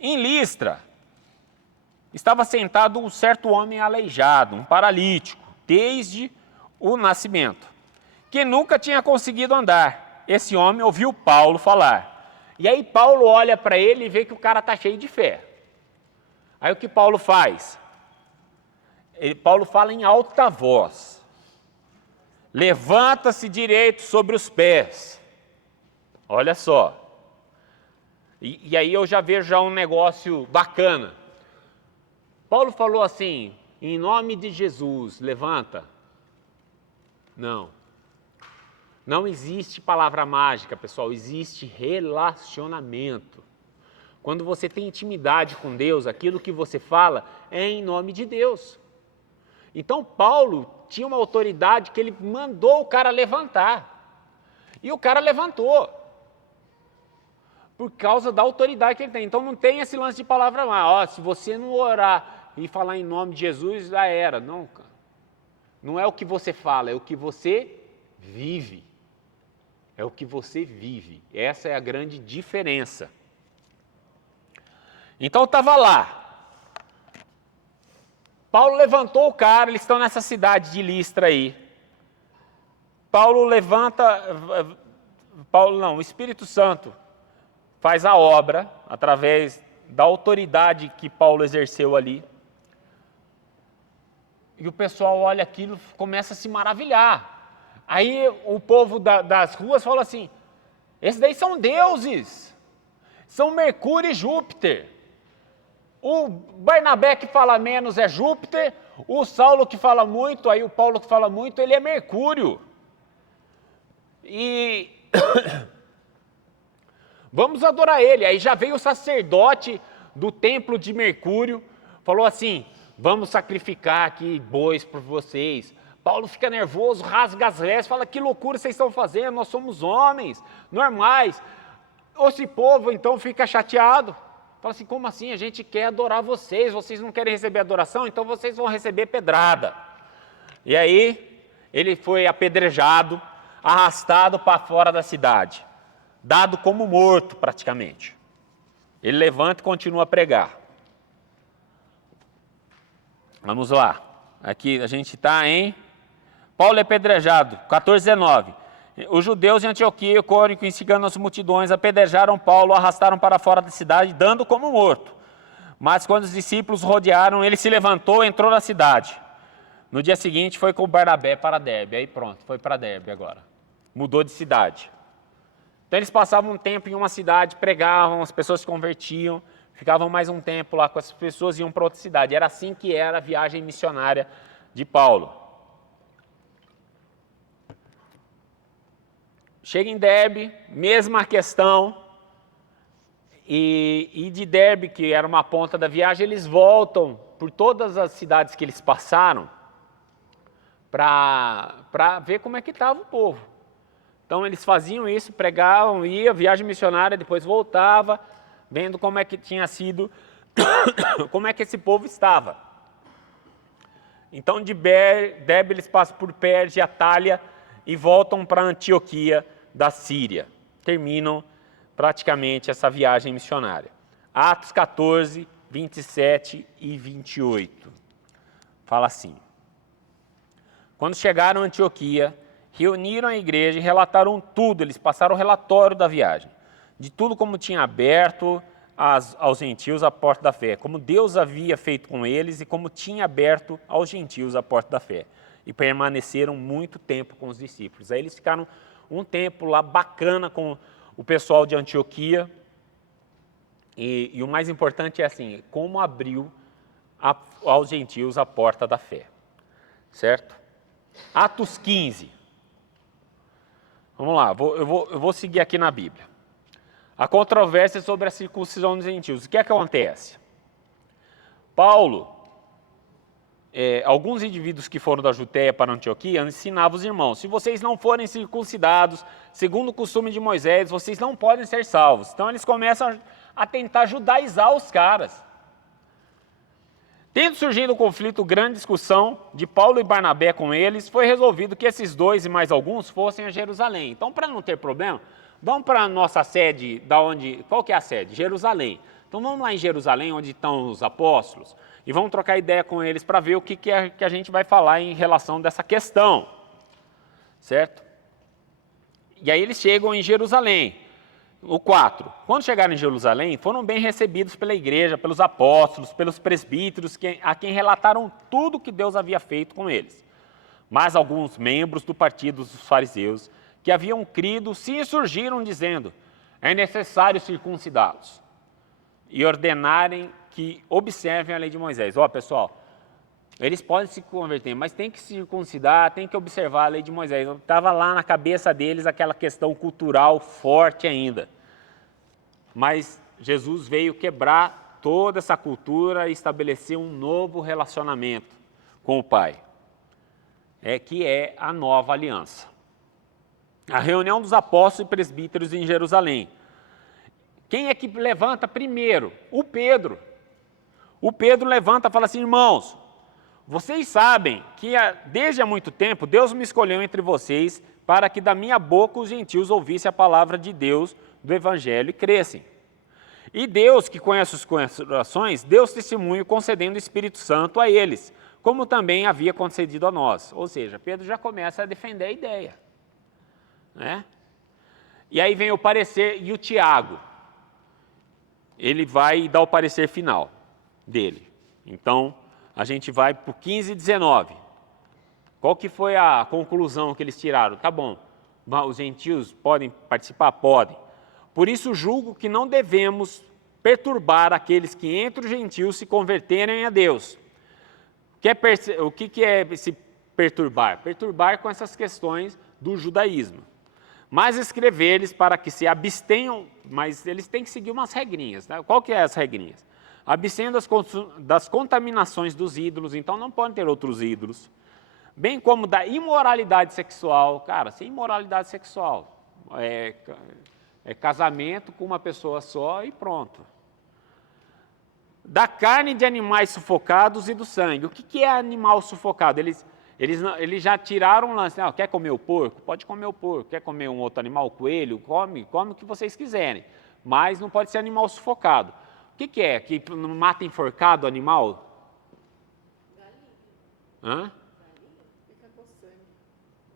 Em Listra, estava sentado um certo homem aleijado, um paralítico, desde o nascimento, que nunca tinha conseguido andar. Esse homem ouviu Paulo falar. E aí Paulo olha para ele e vê que o cara está cheio de fé. Aí o que Paulo faz? Paulo fala em alta voz. Levanta-se direito sobre os pés. Olha só. E aí eu já vejo um negócio bacana. Paulo falou assim, em nome de Jesus, levanta. Não. Não existe palavra mágica, pessoal, existe relacionamento. Quando você tem intimidade com Deus, aquilo que você fala é em nome de Deus. Então Paulo tinha uma autoridade que ele mandou o cara levantar. E o cara levantou. Por causa da autoridade que ele tem. Então não tem esse lance de palavra mágica. Se você não orar e falar em nome de Jesus, já era. Não, cara. Não é o que você fala, é o que você vive. É o que você vive. Essa é a grande diferença. Então estava lá. Paulo levantou o cara, eles estão nessa cidade de Listra aí. Paulo levanta, o Espírito Santo faz a obra através da autoridade que Paulo exerceu ali. E o pessoal olha aquilo e começa a se maravilhar. Aí o povo das ruas fala assim, esses daí são deuses, são Mercúrio e Júpiter. O Barnabé que fala menos é Júpiter, o Saulo que fala muito, aí o Paulo que fala muito, ele é Mercúrio. E vamos adorar ele. Aí já veio o sacerdote do templo de Mercúrio, falou assim, vamos sacrificar aqui bois por vocês. Paulo fica nervoso, rasga as vestes, fala, que loucura vocês estão fazendo, nós somos homens, normais. Esse povo então fica chateado, fala assim, como assim, a gente quer adorar vocês não querem receber adoração, então vocês vão receber pedrada. E aí, ele foi apedrejado, arrastado para fora da cidade, dado como morto praticamente. Ele levanta e continua a pregar. Vamos lá, aqui a gente está em... Paulo é apedrejado, 14:19. Os judeus de Antioquia e Cônico, instigando as multidões, apedrejaram Paulo, arrastaram para fora da cidade, dando como morto. Mas quando os discípulos rodearam, ele se levantou e entrou na cidade. No dia seguinte foi com Barnabé para Derbe. Aí pronto, foi para Derbe agora. Mudou de cidade. Então eles passavam um tempo em uma cidade, pregavam, as pessoas se convertiam, ficavam mais um tempo lá com as pessoas e iam para outra cidade. Era assim que era a viagem missionária de Paulo. Chega em Derbe, mesma questão, e de Derbe, que era uma ponta da viagem, eles voltam por todas as cidades que eles passaram para ver como é que estava o povo. Então eles faziam isso, pregavam, ia, viagem missionária, depois voltava, vendo como é que tinha sido, como é que esse povo estava. Então de Derbe eles passam por Perge, Atália e voltam para Antioquia da Síria. Terminam praticamente essa viagem missionária. Atos 14, 27 e 28. Fala assim. Quando chegaram a Antioquia, reuniram a igreja e relataram tudo. Eles passaram o relatório da viagem. De tudo como tinha aberto aos gentios a porta da fé. Como Deus havia feito com eles e como tinha aberto aos gentios a porta da fé. E permaneceram muito tempo com os discípulos. Aí eles ficaram um tempo lá bacana com o pessoal de Antioquia. E o mais importante é assim, como abriu aos gentios a porta da fé. Certo? Atos 15. Vamos lá, eu vou seguir aqui na Bíblia. A controvérsia sobre a circuncisão dos gentios. O que é que acontece? Paulo... alguns indivíduos que foram da Judeia para Antioquia ensinavam os irmãos, se vocês não forem circuncidados, segundo o costume de Moisés, vocês não podem ser salvos. Então eles começam a tentar judaizar os caras. Tendo surgido um conflito, grande discussão de Paulo e Barnabé com eles, foi resolvido que esses dois e mais alguns fossem a Jerusalém. Então, para não ter problema, vamos para a nossa sede, qual que é a sede? Jerusalém. Então vamos lá em Jerusalém, onde estão os apóstolos, e vamos trocar ideia com eles para ver o que a gente vai falar em relação dessa questão, certo? E aí eles chegam em Jerusalém. O 4. Quando chegaram em Jerusalém, foram bem recebidos pela igreja, pelos apóstolos, pelos presbíteros, a quem relataram tudo que Deus havia feito com eles. Mas alguns membros do partido dos fariseus, que haviam crido, se insurgiram dizendo, é necessário circuncidá-los e ordenarem que observem a lei de Moisés. Ó, pessoal, Eles podem se converter, mas tem que circuncidar, tem que observar a lei de Moisés. Estava lá na cabeça deles aquela questão cultural forte ainda. Mas Jesus veio quebrar toda essa cultura e estabelecer um novo relacionamento com o Pai, que é a nova aliança. A reunião dos apóstolos e presbíteros em Jerusalém. Quem é que levanta primeiro? O Pedro. O Pedro levanta e fala assim: irmãos, vocês sabem que desde há muito tempo Deus me escolheu entre vocês para que da minha boca os gentios ouvissem a palavra de Deus, do Evangelho, e crescem. E Deus, que conhece os corações, deu testemunho concedendo o Espírito Santo a eles, como também havia concedido a nós. Ou seja, Pedro já começa a defender a ideia, né? E aí vem o parecer, e o Tiago, ele vai dar o parecer final dele. Então, a gente vai para o 15 e 19. Qual que foi a conclusão que eles tiraram? Tá bom, os gentios podem participar? Podem. Por isso julgo que não devemos perturbar aqueles que entre os gentios se converterem a Deus. O que é se perturbar? Perturbar com essas questões do judaísmo. Mas escrever-lhes para que se abstenham, mas eles têm que seguir umas regrinhas. Né? Qual que é as regrinhas? Abstenham das contaminações dos ídolos, então não podem ter outros ídolos. Bem como da imoralidade sexual. Cara, sem imoralidade sexual. É casamento com uma pessoa só e pronto. Da carne de animais sufocados e do sangue. O que é animal sufocado? Eles já tiraram o lance. Quer comer o porco? Pode comer o porco. Quer comer um outro animal, o coelho? Come o que vocês quiserem. Mas não pode ser animal sufocado. O que é? Que mata enforcado o animal? Hã?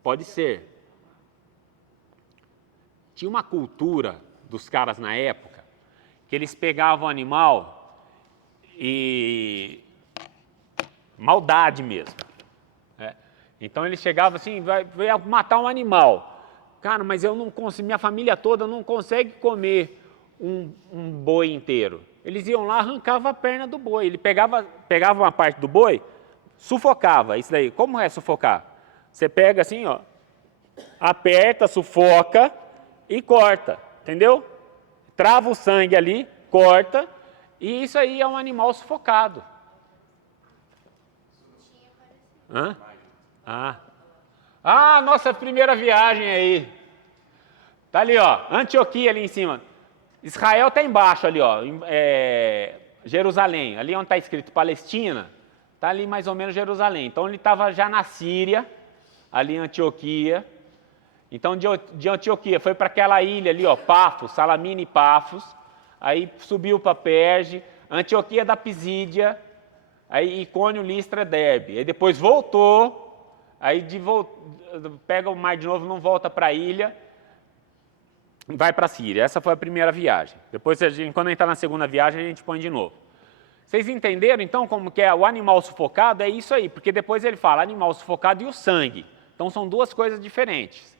Pode ser. Tinha uma cultura dos caras na época que eles pegavam o animal e... maldade mesmo. Então ele chegava assim, vai matar um animal. Cara, mas eu não consigo, minha família toda não consegue comer um boi inteiro. Eles iam lá, arrancavam a perna do boi. Ele pegava uma parte do boi, sufocava. Isso daí, como é sufocar? Você pega assim, ó, aperta, sufoca e corta, entendeu? Trava o sangue ali, corta, e isso aí é um animal sufocado. Hã? Nossa primeira viagem aí. Tá ali, ó, Antioquia ali em cima. Israel está embaixo ali, ó, Jerusalém. Ali onde está escrito Palestina, está ali mais ou menos Jerusalém. Então ele estava já na Síria, ali em Antioquia. Então de Antioquia foi para aquela ilha ali, ó, Pafos, Salamina e Pafos. Aí subiu para Perge, Antioquia da Pisídia, aí Icônio, Listra, Derbe. Aí depois voltou, aí pega o mar de novo, não volta para a ilha, vai para a Síria. Essa foi a primeira viagem. Depois, quando entrar na segunda viagem, a gente põe de novo. Vocês entenderam, então, como que é o animal sufocado? É isso aí, porque depois ele fala animal sufocado e o sangue. Então, são duas coisas diferentes.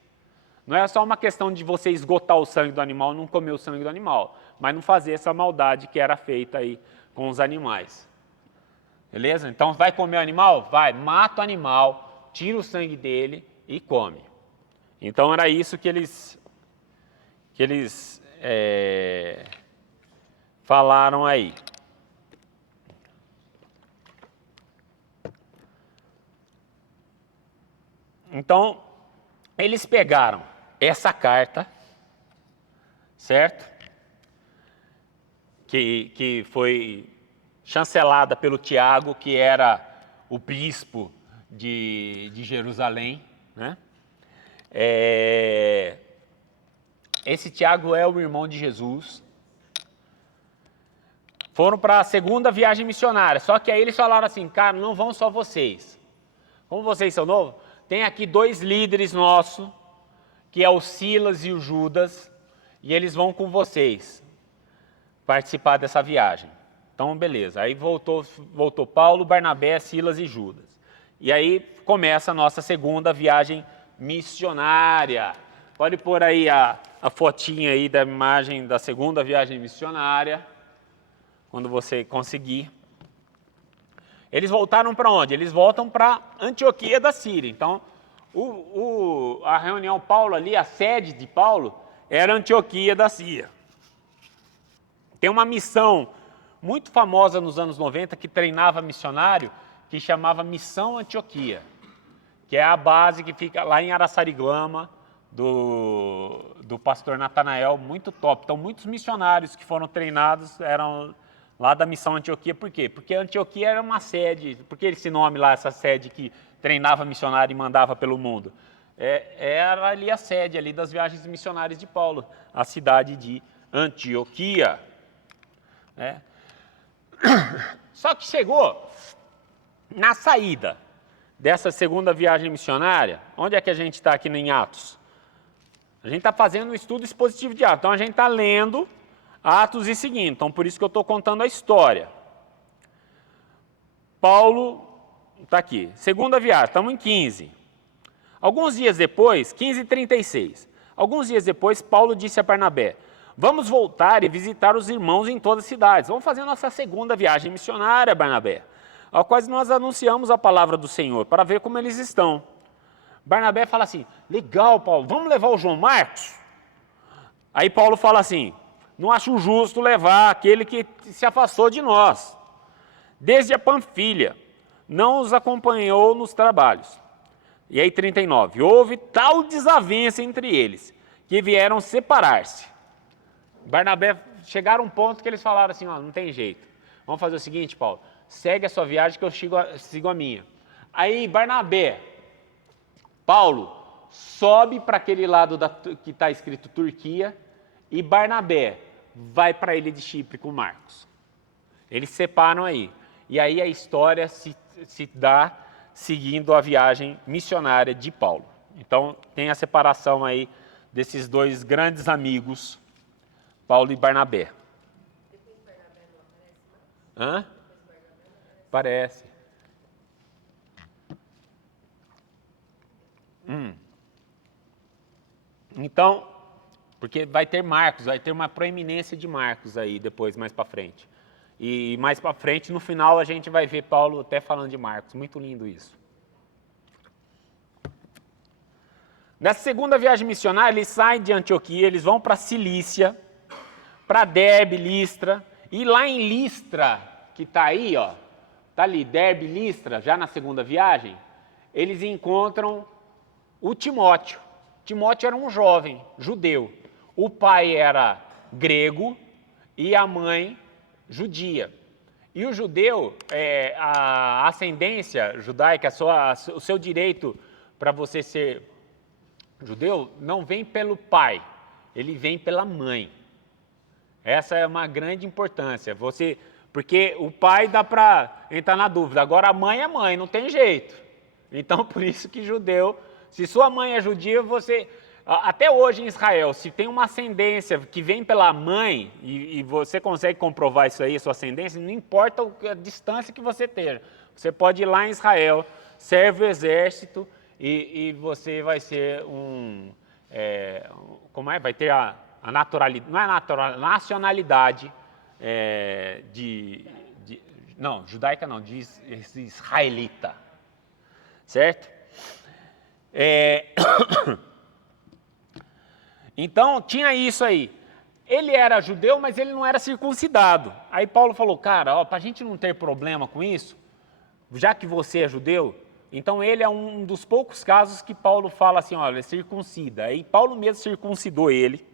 Não é só uma questão de você esgotar o sangue do animal, não comer o sangue do animal, mas não fazer essa maldade que era feita aí com os animais. Beleza? Então, vai comer o animal? Vai, mata o animal, tira o sangue dele e come. Então, era isso que eles falaram aí. Então, eles pegaram essa carta, certo? Que foi chancelada pelo Tiago, que era o bispo de Jerusalém, né? Esse Tiago é o irmão de Jesus. Foram para a segunda viagem missionária, só que aí eles falaram assim, cara, não vão só vocês. Como vocês são novos, tem aqui 2 líderes nossos, que é o Silas e o Judas, e eles vão com vocês participar dessa viagem. Então, beleza. Aí voltou Paulo, Barnabé, Silas e Judas. E aí começa a nossa segunda viagem missionária. Pode pôr aí a fotinha aí da imagem da segunda viagem missionária, quando você conseguir. eles voltaram para onde? Eles voltam para Antioquia da Síria. Então, a reunião Paulo ali, a sede de Paulo, era Antioquia da Síria. Tem uma missão muito famosa nos anos 90 que treinava missionário, que chamava Missão Antioquia, que é a base que fica lá em Araçariguama, do pastor Natanael, muito top. Então, muitos missionários que foram treinados eram lá da Missão Antioquia. Por quê? Porque Antioquia era uma sede, por que esse nome lá, essa sede que treinava missionário e mandava pelo mundo? Era ali a sede ali das viagens missionárias de Paulo, a cidade de Antioquia. Só que chegou na saída dessa segunda viagem missionária. Onde é que a gente está aqui em Atos? A gente está fazendo um estudo expositivo de Atos. Então, a gente está lendo Atos e seguindo. Então, por isso que eu estou contando a história. Paulo está aqui. Segunda viagem, estamos em 15. Alguns dias depois, 15:36. Alguns dias depois, Paulo disse a Barnabé: vamos voltar e visitar os irmãos em todas as cidades. Vamos fazer nossa segunda viagem missionária, Barnabé, ao qual nós anunciamos a palavra do Senhor, para ver como eles estão. Barnabé fala assim: legal, Paulo, vamos levar o João Marcos? Aí Paulo fala assim: não acho justo levar aquele que se afastou de nós. Desde a Panfilha, não os acompanhou nos trabalhos. E aí 39, houve tal desavença entre eles, que vieram separar-se. Barnabé, chegaram a um ponto que eles falaram assim: ó, não tem jeito, vamos fazer o seguinte, Paulo, segue a sua viagem que eu sigo a minha. Aí Paulo sobe para aquele lado que está escrito Turquia, e Barnabé vai para a ilha de Chipre com Marcos. Eles separam aí. E aí a história se dá seguindo a viagem missionária de Paulo. Então tem a separação aí desses dois grandes amigos, Paulo e Barnabé. Depois Barnabé não aparece, não? Hã? Parece. Então, porque vai ter Marcos, vai ter uma proeminência de Marcos aí depois, mais para frente. E mais para frente, no final, a gente vai ver Paulo até falando de Marcos. Muito lindo isso. Nessa segunda viagem missionária, eles saem de Antioquia, eles vão para Cilícia, para Derbe, Listra, e lá em Listra, que está aí, ó, está ali, Derbe, Listra, já na segunda viagem, eles encontram o Timóteo. Timóteo era um jovem judeu. O pai era grego e a mãe judia. E o judeu, a ascendência judaica, o seu direito para você ser judeu, não vem pelo pai, ele vem pela mãe. Essa é uma grande importância. Porque o pai dá para entrar na dúvida, agora a mãe é mãe, não tem jeito. Então, por isso que judeu, se sua mãe é judia, até hoje em Israel, se tem uma ascendência que vem pela mãe, e você consegue comprovar isso aí, sua ascendência, não importa a distância que você esteja. Você pode ir lá em Israel, serve o exército, e você vai ser vai ter a naturalidade, não é natural, nacionalidade não, judaica não, de israelita, certo? Então, tinha isso aí. Ele era judeu, mas ele não era circuncidado. Aí Paulo falou: cara, para a gente não ter problema com isso, já que você é judeu, então ele é um dos poucos casos que Paulo fala assim: olha, circuncida. Aí Paulo mesmo circuncidou ele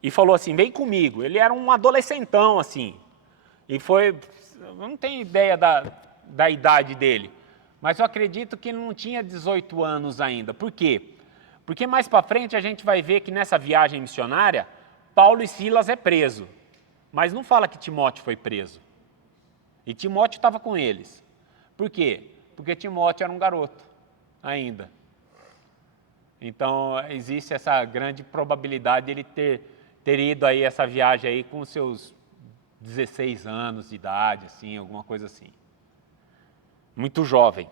e falou assim: vem comigo. Ele era um adolescentão assim, e não tenho ideia da idade dele, mas eu acredito que ele não tinha 18 anos ainda. Por quê? Porque mais para frente a gente vai ver que nessa viagem missionária, Paulo e Silas é preso, mas não fala que Timóteo foi preso. E Timóteo estava com eles. Por quê? Porque Timóteo era um garoto ainda. Então, existe essa grande probabilidade de ele ter ido aí essa viagem aí com seus 16 anos de idade, assim, alguma coisa assim. Muito jovem.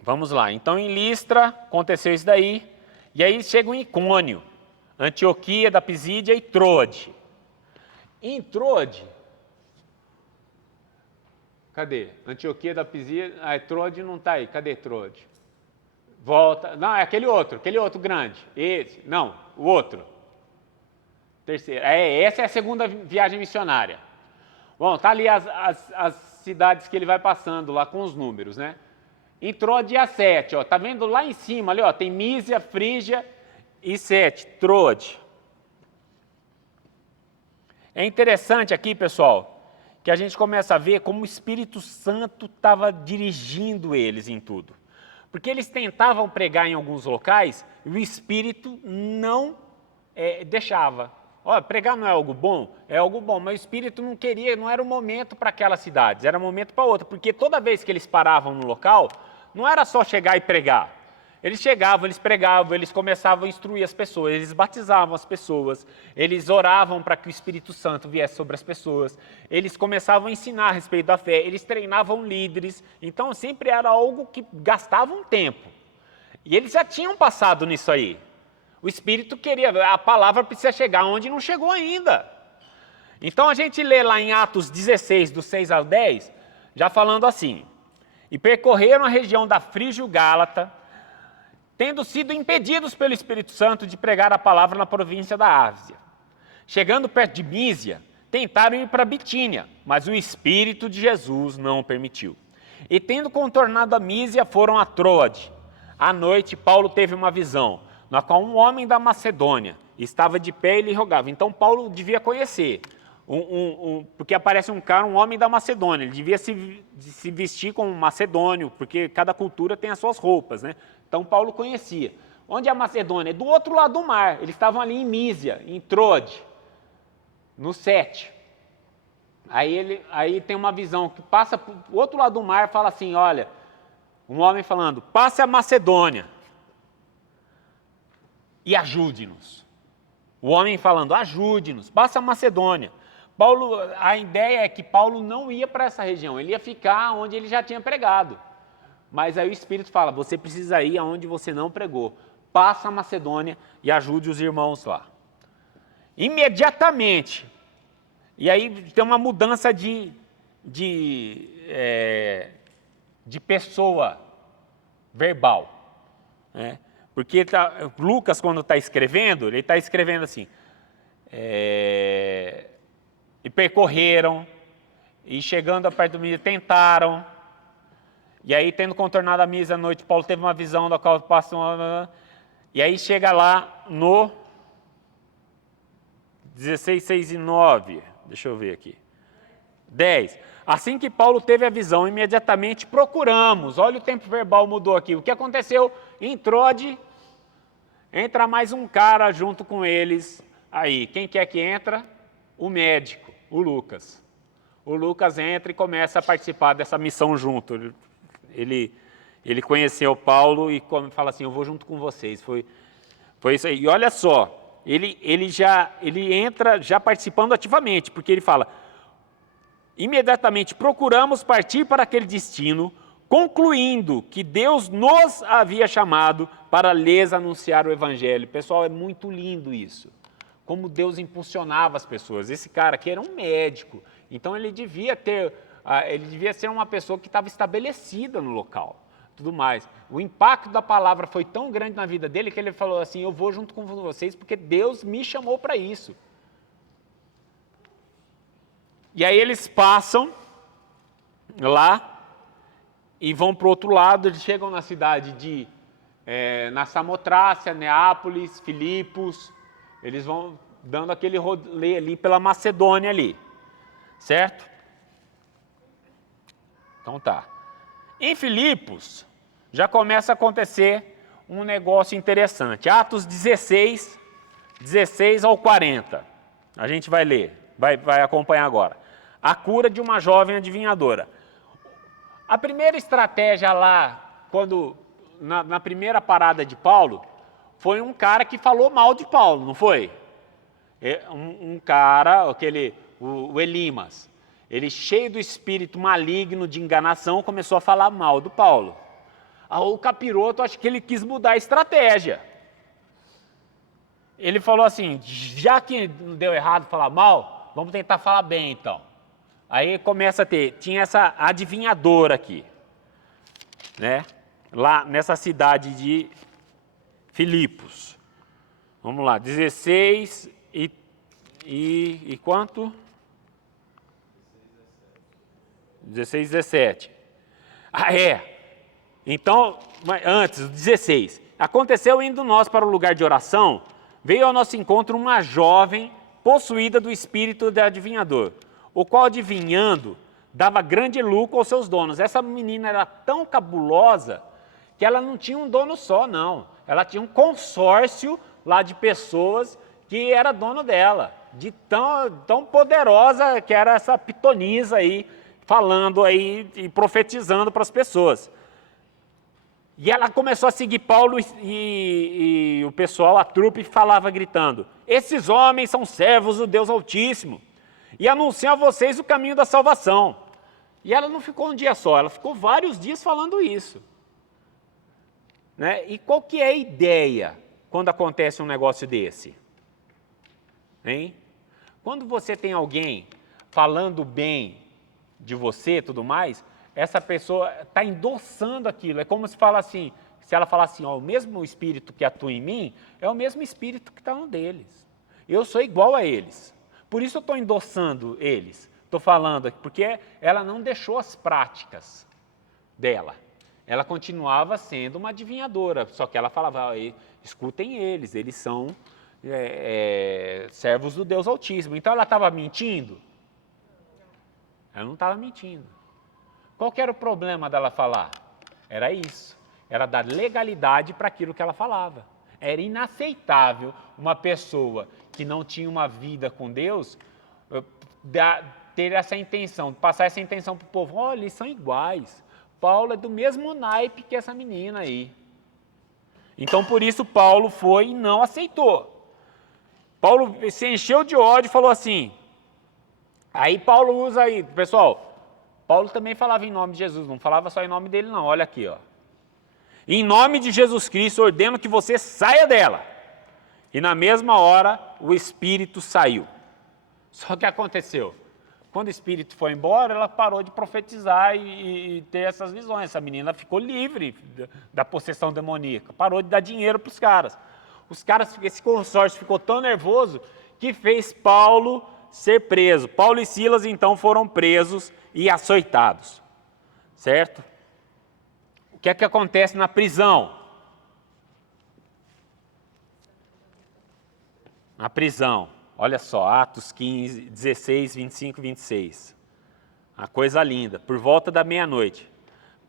Vamos lá. Então, em Listra, aconteceu isso daí. E aí chegam em Icônio, Antioquia da Pisídia e Troade. Em Trode, cadê? Antioquia da Pisia, Trode não está aí, cadê Trode? Volta, não, é aquele outro grande, esse, não, o outro. Terceiro, essa é a segunda viagem missionária. Bom, tá ali as cidades que ele vai passando lá com os números, né? Em Trode é 7, ó, tá vendo lá em cima, ali, ó, tem Mísia, Frígia e 7, Trode. É interessante aqui, pessoal, que a gente começa a ver como o Espírito Santo estava dirigindo eles em tudo. Porque eles tentavam pregar em alguns locais e o Espírito não deixava. Olha, pregar não é algo bom? É algo bom, mas o Espírito não queria, não era o momento para aquelas cidades, era momento para outra. Porque toda vez que eles paravam no local, não era só chegar e pregar. Eles chegavam, eles pregavam, eles começavam a instruir as pessoas, eles batizavam as pessoas, eles oravam para que o Espírito Santo viesse sobre as pessoas, eles começavam a ensinar a respeito da fé, eles treinavam líderes, então sempre era algo que gastava um tempo. E eles já tinham passado nisso aí. O Espírito queria, a palavra precisa chegar onde não chegou ainda. Então a gente lê lá em Atos 16, do 6 ao 10, já falando assim: e percorreram a região da Frígia e Gálata, tendo sido impedidos pelo Espírito Santo de pregar a palavra na província da Ásia. Chegando perto de Mísia, tentaram ir para Bitínia, mas o Espírito de Jesus não o permitiu. E tendo contornado a Mísia, foram a Troade. À noite, Paulo teve uma visão, na qual um homem da Macedônia estava de pé e lhe rogava. Então Paulo devia conhecer, porque aparece um cara, um homem da Macedônia, ele devia se vestir como um macedônio, porque cada cultura tem as suas roupas, né? Então Paulo conhecia. Onde é a Macedônia? Do outro lado do mar. Eles estavam ali em Mísia, em Trode, no 7. Aí tem uma visão que passa para o outro lado do mar e fala assim, olha, um homem falando, passe a Macedônia e ajude-nos. O homem falando, ajude-nos, passe a Macedônia. A ideia é que Paulo não ia para essa região, ele ia ficar onde ele já tinha pregado. Mas aí o Espírito fala, você precisa ir aonde você não pregou. Passa a Macedônia e ajude os irmãos lá. Imediatamente. E aí tem uma mudança de pessoa verbal. Né? Porque Lucas, quando está escrevendo, ele está escrevendo assim. E percorreram, e chegando a perto do Mísia, tentaram. E aí, tendo contornado a Mísia à noite, Paulo teve uma visão da qual passou. E aí chega lá no 16, 6 e 9. Deixa eu ver aqui. 10. Assim que Paulo teve a visão, imediatamente procuramos. Olha o tempo verbal mudou aqui. O que aconteceu? Em Trode, entra mais um cara junto com eles. Aí, quem que é que entra? O médico, o Lucas. O Lucas entra e começa a participar dessa missão junto. Ele conheceu Paulo e fala assim, eu vou junto com vocês. Foi isso aí. E olha só, ele entra já participando ativamente, porque ele fala, imediatamente procuramos partir para aquele destino, concluindo que Deus nos havia chamado para lhes anunciar o Evangelho. Pessoal, é muito lindo isso. Como Deus impulsionava as pessoas. Esse cara aqui era um médico, então ele devia ser uma pessoa que estava estabelecida no local, tudo mais. O impacto da palavra foi tão grande na vida dele que ele falou assim, eu vou junto com vocês porque Deus me chamou para isso. E aí eles passam lá e vão para o outro lado, eles chegam na cidade na Samotrácia, Neápolis, Filipos, eles vão dando aquele rolê ali pela Macedônia ali, certo? Então tá. Em Filipos, já começa a acontecer um negócio interessante. Atos 16, 16 ao 40. A gente vai ler, vai acompanhar agora. A cura de uma jovem adivinhadora. A primeira estratégia lá, na primeira parada de Paulo, foi um cara que falou mal de Paulo, não foi? Um cara, o Elimas. Ele, cheio do espírito maligno de enganação, começou a falar mal do Paulo. O capiroto, acho que ele quis mudar a estratégia. Ele falou assim, já que deu errado falar mal, vamos tentar falar bem então. Aí começa a tinha essa adivinhadora aqui, né? Lá nessa cidade de Filipos. Vamos lá, 16 e quanto? 16, 17. Ah, é. Então, antes, 16. Aconteceu indo nós para o lugar de oração, veio ao nosso encontro uma jovem possuída do espírito de adivinhador, o qual, adivinhando, dava grande lucro aos seus donos. Essa menina era tão cabulosa que ela não tinha um dono só, não. Ela tinha um consórcio lá de pessoas que era dono dela, de tão poderosa que era essa pitonisa aí, falando aí e profetizando para as pessoas. E ela começou a seguir Paulo e o pessoal, a trupe, falava gritando: esses homens são servos do Deus Altíssimo e anunciam a vocês o caminho da salvação. E ela não ficou um dia só, ela ficou vários dias falando isso. Né? E qual que é a ideia quando acontece um negócio desse? Hein? Quando você tem alguém falando bem de você e tudo mais, essa pessoa está endossando aquilo. É como se fala assim, se ela falar assim, ó, o mesmo espírito que atua em mim é o mesmo espírito que está no deles. Eu sou igual a eles. Por isso eu estou endossando eles. Estou falando aqui, porque ela não deixou as práticas dela. Ela continuava sendo uma adivinhadora, só que ela falava, escutem eles são servos do Deus Altíssimo. Então ela estava mentindo? Ela não estava mentindo. Qual que era o problema dela falar? Era isso, era dar legalidade para aquilo que ela falava. Era inaceitável uma pessoa que não tinha uma vida com Deus ter essa intenção, passar essa intenção para o povo, olha, eles são iguais. Paulo é do mesmo naipe que essa menina aí. Então, por isso, Paulo foi e não aceitou. Paulo se encheu de ódio e falou assim. Aí Paulo usa aí, pessoal, Paulo também falava em nome de Jesus, não falava só em nome dele não, olha aqui, ó. Em nome de Jesus Cristo, ordeno que você saia dela. E na mesma hora, o espírito saiu. Só que aconteceu? Quando o espírito foi embora, ela parou de profetizar e ter essas visões. Essa menina ficou livre da possessão demoníaca, parou de dar dinheiro para os caras. Esse consórcio ficou tão nervoso que fez Paulo ser preso. Paulo e Silas, então, foram presos e açoitados. Certo? O que é que acontece na prisão? Na prisão. Olha só, Atos 15, 16, 25 e 26. Uma coisa linda. Por volta da meia-noite,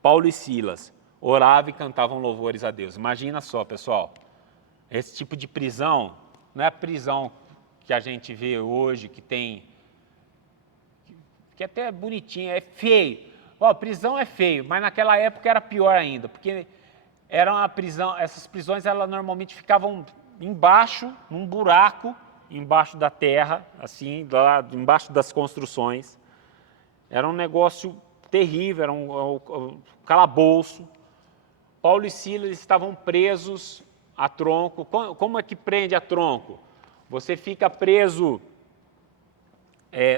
Paulo e Silas oravam e cantavam louvores a Deus. Imagina só, pessoal. Esse tipo de prisão, não é a prisão que a gente vê hoje, que tem... que até é bonitinho, é feio. Ó, prisão é feio, mas naquela época era pior ainda, porque era uma prisão, essas prisões elas normalmente ficavam embaixo, num buraco, embaixo da terra, assim, lá embaixo das construções. Era um negócio terrível, era um calabouço. Paulo e Silas estavam presos a tronco. Como é que prende a tronco? Você fica preso,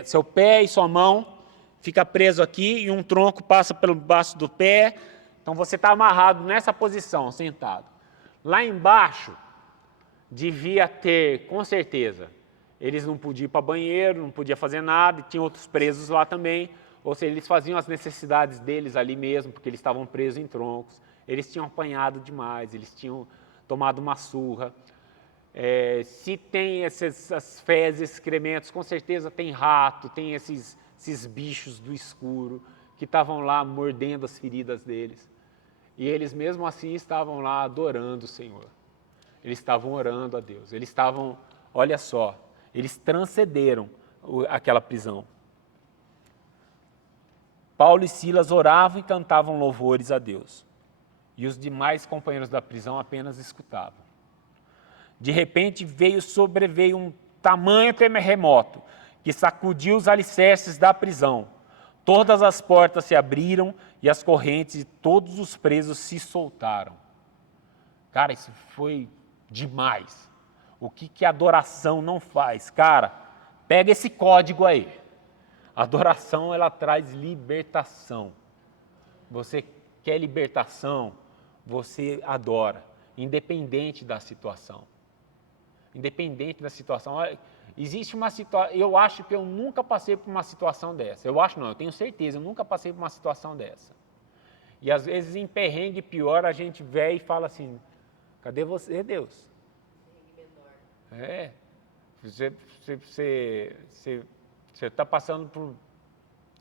seu pé e sua mão, fica preso aqui e um tronco passa pelo baixo do pé. Então você está amarrado nessa posição, sentado. Lá embaixo, devia ter, com certeza, eles não podiam ir para banheiro, não podiam fazer nada, e tinha outros presos lá também, ou seja, eles faziam as necessidades deles ali mesmo, porque eles estavam presos em troncos, eles tinham apanhado demais, eles tinham tomado uma surra. Se tem essas fezes, excrementos, com certeza tem rato, tem esses bichos do escuro, que estavam lá mordendo as feridas deles, e eles mesmo assim estavam lá adorando o Senhor. Eles estavam orando a Deus, eles estavam, olha só, eles transcenderam aquela prisão. Paulo e Silas oravam e cantavam louvores a Deus. E os demais companheiros da prisão apenas escutavam. De repente sobreveio um tamanho terremoto que sacudiu os alicerces da prisão. Todas as portas se abriram e as correntes de todos os presos se soltaram. Cara, isso foi demais. O que a adoração não faz? Cara, Pega esse código aí. A adoração, ela traz libertação. Você quer libertação, você adora, independente da situação. Independente da situação. Olha, existe uma situação, eu acho que eu nunca passei por uma situação dessa. Eu acho não, eu tenho certeza, eu nunca passei por uma situação dessa. E às vezes em perrengue pior a gente vê e fala assim, cadê você, Deus? É, você está passando por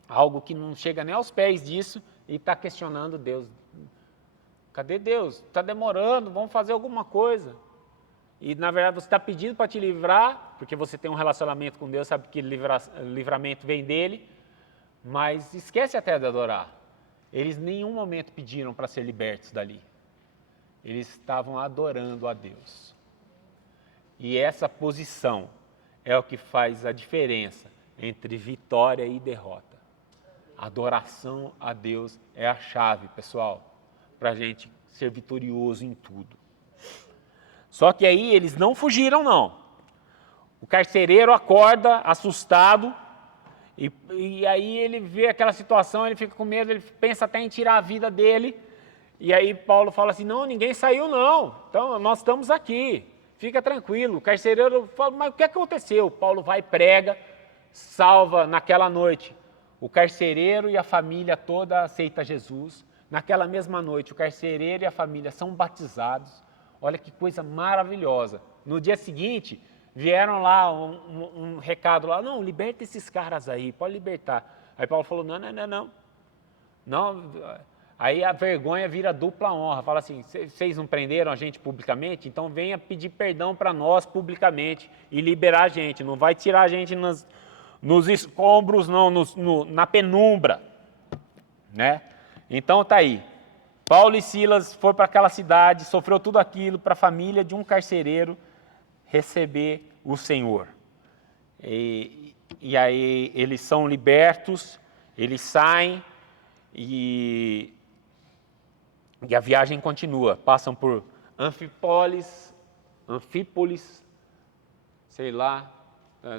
algo que não chega nem aos pés disso e está questionando Deus. Cadê Deus? Está demorando, vamos fazer alguma coisa. E na verdade você está pedindo para te livrar, porque você tem um relacionamento com Deus, sabe que livramento vem dele, mas esquece até de adorar. Eles em nenhum momento pediram para ser libertos dali. Eles estavam adorando a Deus. E essa posição é o que faz a diferença entre vitória e derrota. Adoração a Deus é a chave, pessoal, para a gente ser vitorioso em tudo. Só que aí eles não fugiram, não. O carcereiro acorda, assustado, e aí ele vê aquela situação, ele fica com medo, ele pensa até em tirar a vida dele. E aí Paulo fala assim, não, ninguém saiu não, então nós estamos aqui, fica tranquilo. O carcereiro fala, mas o que aconteceu? Paulo vai e prega, salva naquela noite. O carcereiro e a família toda aceita Jesus. Naquela mesma noite, o carcereiro e a família são batizados. Olha que coisa maravilhosa. No dia seguinte, vieram lá um recado lá, não, liberta esses caras aí, pode libertar. Aí Paulo falou, não. Aí a vergonha vira dupla honra, fala assim, vocês não prenderam a gente publicamente? Então venha pedir perdão para nós publicamente e liberar a gente, não vai tirar a gente nos escombros, não, na penumbra, né? Então tá aí, Paulo e Silas foram para aquela cidade, sofreu tudo aquilo para a família de um carcereiro receber o Senhor. E aí eles são libertos, eles saem e a viagem continua. Passam por Anfípolis, sei lá,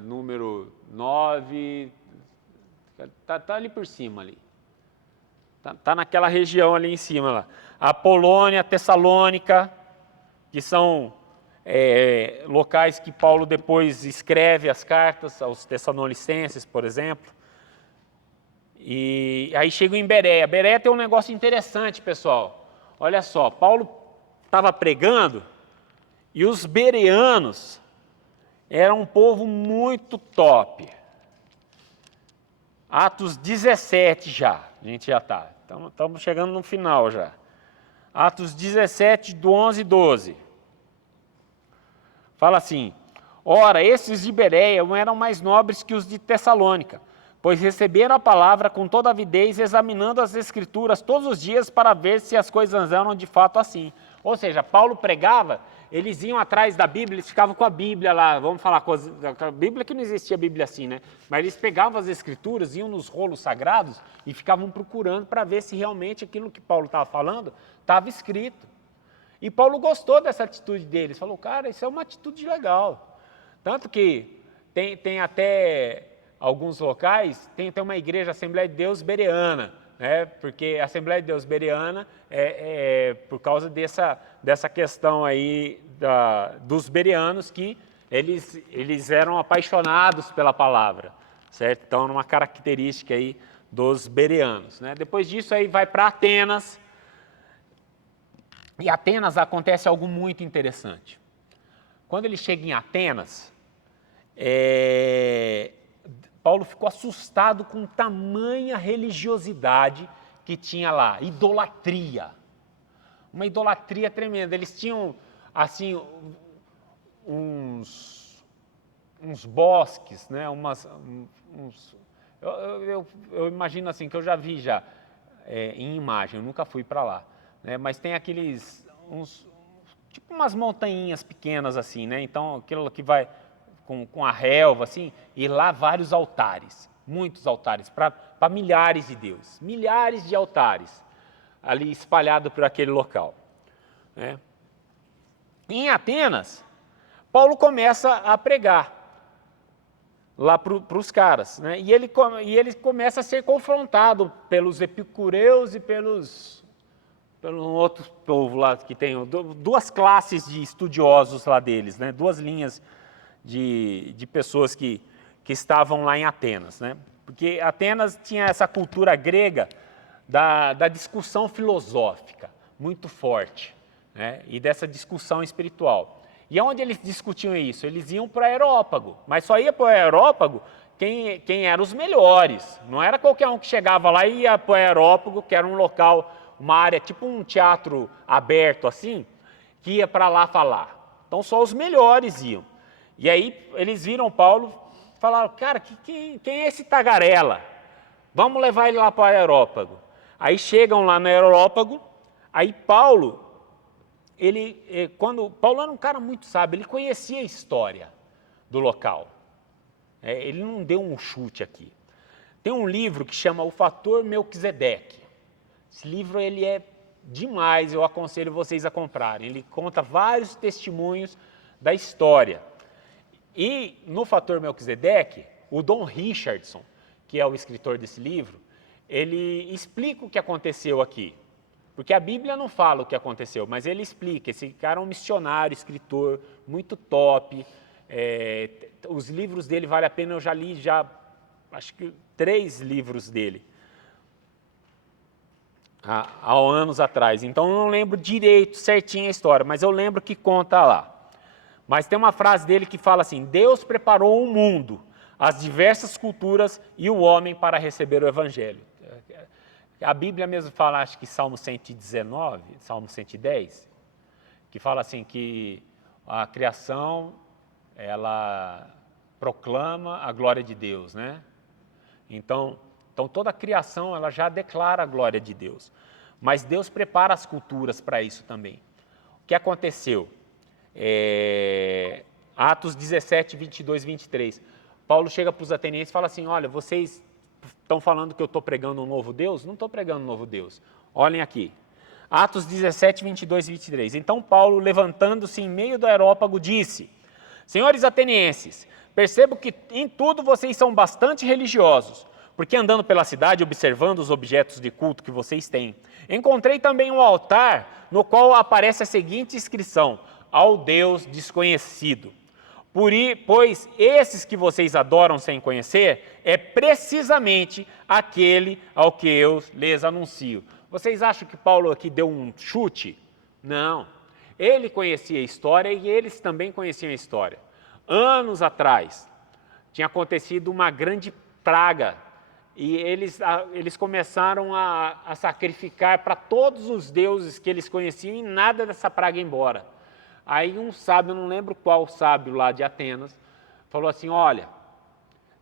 número 9, tá ali por cima ali. Tá naquela região ali em cima lá. A Polônia, Tessalônica, que são locais que Paulo depois escreve as cartas aos Tessalonicenses, por exemplo. E aí chegam em Bereia. Bereia tem um negócio interessante, pessoal. Olha só, Paulo estava pregando e os bereanos eram um povo muito top. Atos 17 já, a gente já está. Estamos chegando no final já. Atos 17, do 11 e 12. Fala assim, ora, esses de Bereia eram mais nobres que os de Tessalônica, pois receberam a palavra com toda avidez, examinando as Escrituras todos os dias para ver se as coisas eram de fato assim. Ou seja, Paulo pregava, eles iam atrás da Bíblia, eles ficavam com a Bíblia lá, vamos falar com a Bíblia, que não existia Bíblia assim, né? Mas eles pegavam as Escrituras, iam nos rolos sagrados e ficavam procurando para ver se realmente aquilo que Paulo estava falando estava escrito. E Paulo gostou dessa atitude deles, falou, cara, isso é uma atitude legal. Tanto que tem até alguns locais, tem até uma igreja, Assembleia de Deus Bereana, né? Porque a Assembleia de Deus Bereana é por causa dessa questão aí dos bereanos, que eles eram apaixonados pela palavra, certo? Então, uma característica aí dos bereanos, né? Depois disso aí vai para Atenas, e Atenas acontece algo muito interessante. Quando ele chega em Atenas, Paulo ficou assustado com tamanha religiosidade que tinha lá, idolatria. Uma idolatria tremenda. Eles tinham, assim, uns bosques, né? Eu imagino assim, que eu já vi em imagem, eu nunca fui para lá. Né? Mas tem tipo umas montanhas pequenas assim, né? Então aquilo que vai com a relva assim, e lá vários altares, muitos altares, para milhares de deuses, milhares de altares ali espalhados por aquele local. Né? Em Atenas, Paulo começa a pregar. lá para os caras, né? E ele começa a ser confrontado pelos epicureus e pelo outro povo lá que tem duas classes de estudiosos lá deles, né? Duas linhas de pessoas que estavam lá em Atenas, né? Porque Atenas tinha essa cultura grega da discussão filosófica muito forte, né? E dessa discussão espiritual. E onde eles discutiam isso? Eles iam para o Areópago, mas só ia para o Areópago quem eram os melhores. Não era qualquer um que chegava lá e ia para o Areópago, que era um local, uma área, tipo um teatro aberto assim, que ia para lá falar. Então só os melhores iam. E aí eles viram Paulo e falaram, cara, quem é esse tagarela? Vamos levar ele lá para o Areópago. Aí chegam lá no Areópago, aí Paulo era um cara muito sábio, ele conhecia a história do local. Ele não deu um chute aqui. Tem um livro que chama O Fator Melquisedeque. Esse livro ele é demais, eu aconselho vocês a comprarem. Ele conta vários testemunhos da história. E no Fator Melquisedeque, o Don Richardson, que é o escritor desse livro, ele explica o que aconteceu aqui. Porque a Bíblia não fala o que aconteceu, mas ele explica. Esse cara é um missionário, escritor, muito top. Os livros dele vale a pena, eu já li acho que 3 livros dele, há anos atrás. Então eu não lembro direito, certinho a história, mas eu lembro que conta lá. Mas tem uma frase dele que fala assim, Deus preparou o mundo, as diversas culturas e o homem para receber o Evangelho. A Bíblia mesmo fala, acho que Salmo 119, Salmo 110, que fala assim que a criação, ela proclama a glória de Deus, né? Então toda a criação, ela já declara a glória de Deus. Mas Deus prepara as culturas para isso também. O que aconteceu? Atos 17, 22, 23. Paulo chega para os atenienses e fala assim, olha, vocês estão falando que eu estou pregando um novo Deus? Não estou pregando um novo Deus. Olhem aqui. Atos 17, 22 e 23. Então Paulo, levantando-se em meio do Areópago, disse, senhores atenienses, percebo que em tudo vocês são bastante religiosos, porque andando pela cidade, observando os objetos de culto que vocês têm, encontrei também um altar no qual aparece a seguinte inscrição, ao Deus desconhecido. Pois esses que vocês adoram sem conhecer, é precisamente aquele ao que eu lhes anuncio. Vocês acham que Paulo aqui deu um chute? Não. Ele conhecia a história e eles também conheciam a história. Anos atrás, tinha acontecido uma grande praga e eles começaram a sacrificar para todos os deuses que eles conheciam e nada dessa praga ia embora. Aí um sábio, eu não lembro qual sábio lá de Atenas, falou assim, olha,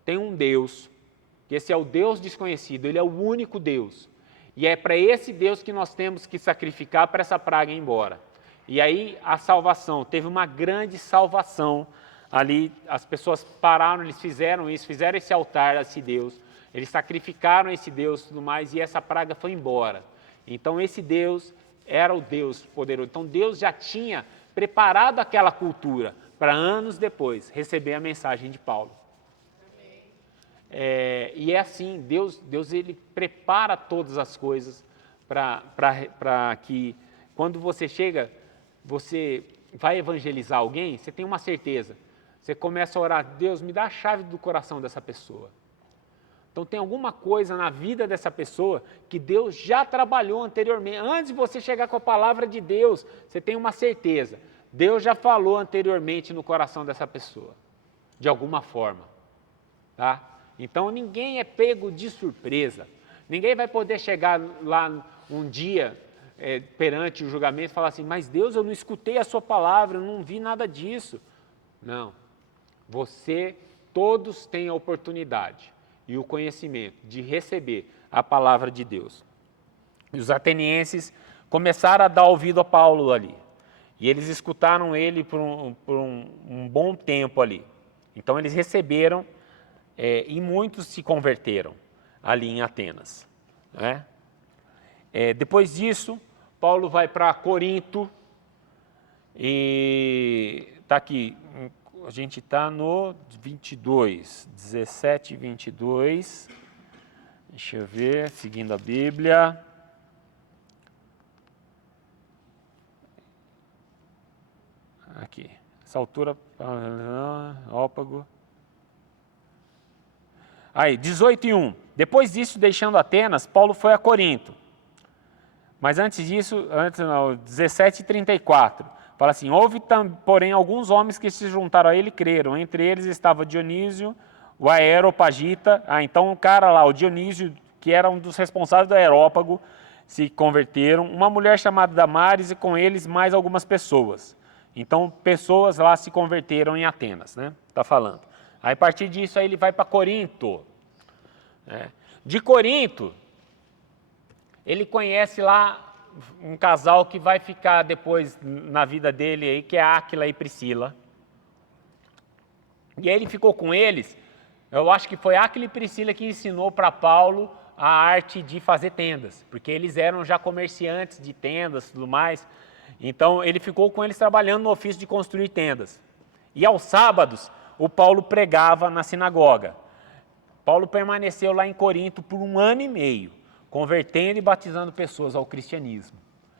tem um Deus, que esse é o Deus desconhecido, ele é o único Deus. E é para esse Deus que nós temos que sacrificar para essa praga ir embora. E aí a salvação, teve uma grande salvação ali, as pessoas pararam, eles fizeram isso, fizeram esse altar a esse Deus, eles sacrificaram esse Deus e tudo mais, e essa praga foi embora. Então esse Deus era o Deus poderoso. Então Deus já tinha preparado aquela cultura para anos depois receber a mensagem de Paulo. E é assim, Deus ele prepara todas as coisas para que quando você chega, você vai evangelizar alguém, você tem uma certeza. Você começa a orar, Deus, me dá a chave do coração dessa pessoa. Então tem alguma coisa na vida dessa pessoa que Deus já trabalhou anteriormente. Antes de você chegar com a palavra de Deus, você tem uma certeza. Deus já falou anteriormente no coração dessa pessoa, de alguma forma. Tá? Então ninguém é pego de surpresa. Ninguém vai poder chegar lá um dia perante o julgamento e falar assim, mas Deus, eu não escutei a sua palavra, eu não vi nada disso. Não. Todos têm a oportunidade e o conhecimento de receber a palavra de Deus. E os atenienses começaram a dar ouvido a Paulo ali. E eles escutaram ele por um bom tempo ali. Então eles receberam e muitos se converteram ali em Atenas. Né? Depois disso, Paulo vai para Corinto e está aqui, a gente está no 22, 17 e 22. Deixa eu ver, seguindo a Bíblia. Aqui, essa altura, Ópago. Aí, 18 e 1. Depois disso, deixando Atenas, Paulo foi a Corinto. Mas antes disso, 17 e 34. Fala assim, houve, porém, alguns homens que se juntaram a ele e creram. Entre eles estava Dionísio, o Areopagita. Então, um cara lá, o Dionísio, que era um dos responsáveis do Areópago, se converteram. Uma mulher chamada Damares e com eles mais algumas pessoas. Então, pessoas lá se converteram em Atenas, né? Está falando. Aí, a partir disso, aí ele vai para Corinto. De Corinto, ele conhece lá um casal que vai ficar depois na vida dele, aí, que é Áquila e Priscila. E aí ele ficou com eles. Eu acho que foi Áquila e Priscila que ensinou para Paulo a arte de fazer tendas, porque eles eram já comerciantes de tendas e tudo mais. Então, ele ficou com eles trabalhando no ofício de construir tendas. E aos sábados, o Paulo pregava na sinagoga. Paulo permaneceu lá em Corinto por 1 ano e meio, convertendo e batizando pessoas ao cristianismo.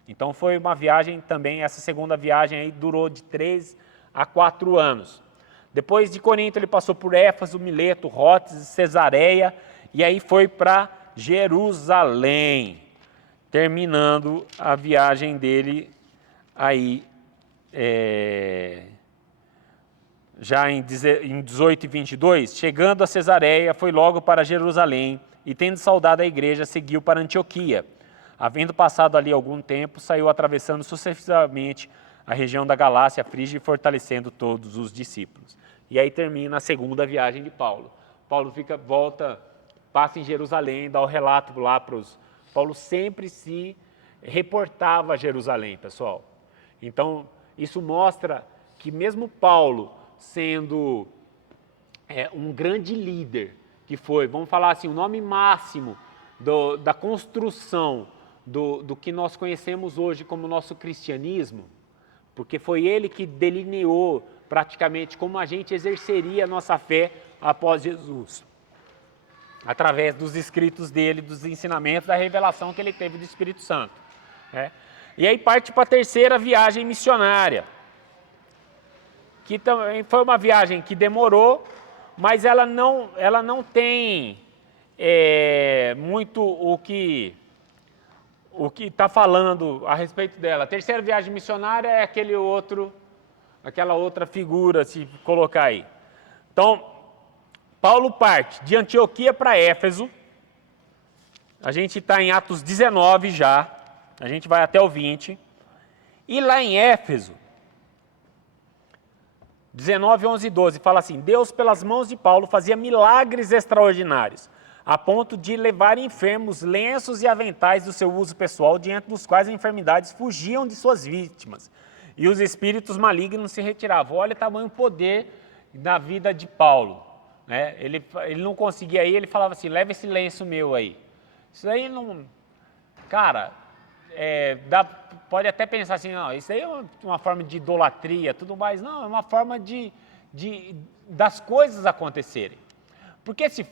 Então, foi uma viagem também, essa segunda viagem aí durou de 3 a 4 anos. Depois de Corinto, ele passou por Éfeso, Mileto, Rhodes, Cesareia, e aí foi para Jerusalém, terminando a viagem dele aí, já em 18 e 22, chegando a Cesareia, foi logo para Jerusalém e, tendo saudado a igreja, seguiu para Antioquia. Havendo passado ali algum tempo, saiu atravessando sucessivamente a região da Galácia, Frígia, e fortalecendo todos os discípulos. E aí termina a segunda viagem de Paulo. Paulo volta, passa em Jerusalém, dá o relato lá para os... Paulo sempre se reportava a Jerusalém, pessoal. Então, isso mostra que mesmo Paulo, sendo um grande líder, que foi, vamos falar assim, o nome máximo da construção do que nós conhecemos hoje como nosso cristianismo, porque foi ele que delineou praticamente como a gente exerceria a nossa fé após Jesus, através dos escritos dele, dos ensinamentos, da revelação que ele teve do Espírito Santo. E aí parte para a terceira viagem missionária, que também foi uma viagem que demorou, mas ela não tem muito o que está falando a respeito dela. A terceira viagem missionária é aquela outra figura, se colocar aí. Então, Paulo parte de Antioquia para Éfeso. A gente está em Atos 19 já, a gente vai até o 20. E lá em Éfeso, 19, 11 e 12, fala assim, Deus pelas mãos de Paulo fazia milagres extraordinários, a ponto de levar enfermos lenços e aventais do seu uso pessoal, diante dos quais as enfermidades fugiam de suas vítimas, e os espíritos malignos se retiravam. Olha o tamanho poder da vida de Paulo. Ele não conseguia ir, ele falava assim, leva esse lenço meu aí. Isso aí não... Cara, pode até pensar assim, não, isso aí é uma forma de idolatria, tudo mais. Não, é uma forma das coisas acontecerem. Porque se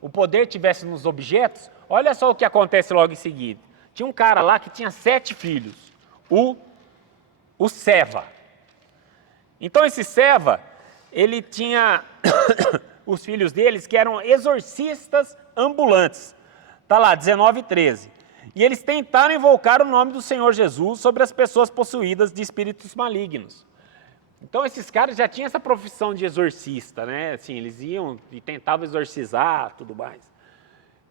o poder tivesse nos objetos, olha só o que acontece logo em seguida. Tinha um cara lá que tinha 7 filhos, o Seva. Então esse Seva, ele tinha os filhos deles que eram exorcistas ambulantes. Está lá, 19 e 13. E eles tentaram invocar o nome do Senhor Jesus sobre as pessoas possuídas de espíritos malignos. Então esses caras já tinham essa profissão de exorcista, né? Assim, eles iam e tentavam exorcizar, tudo mais.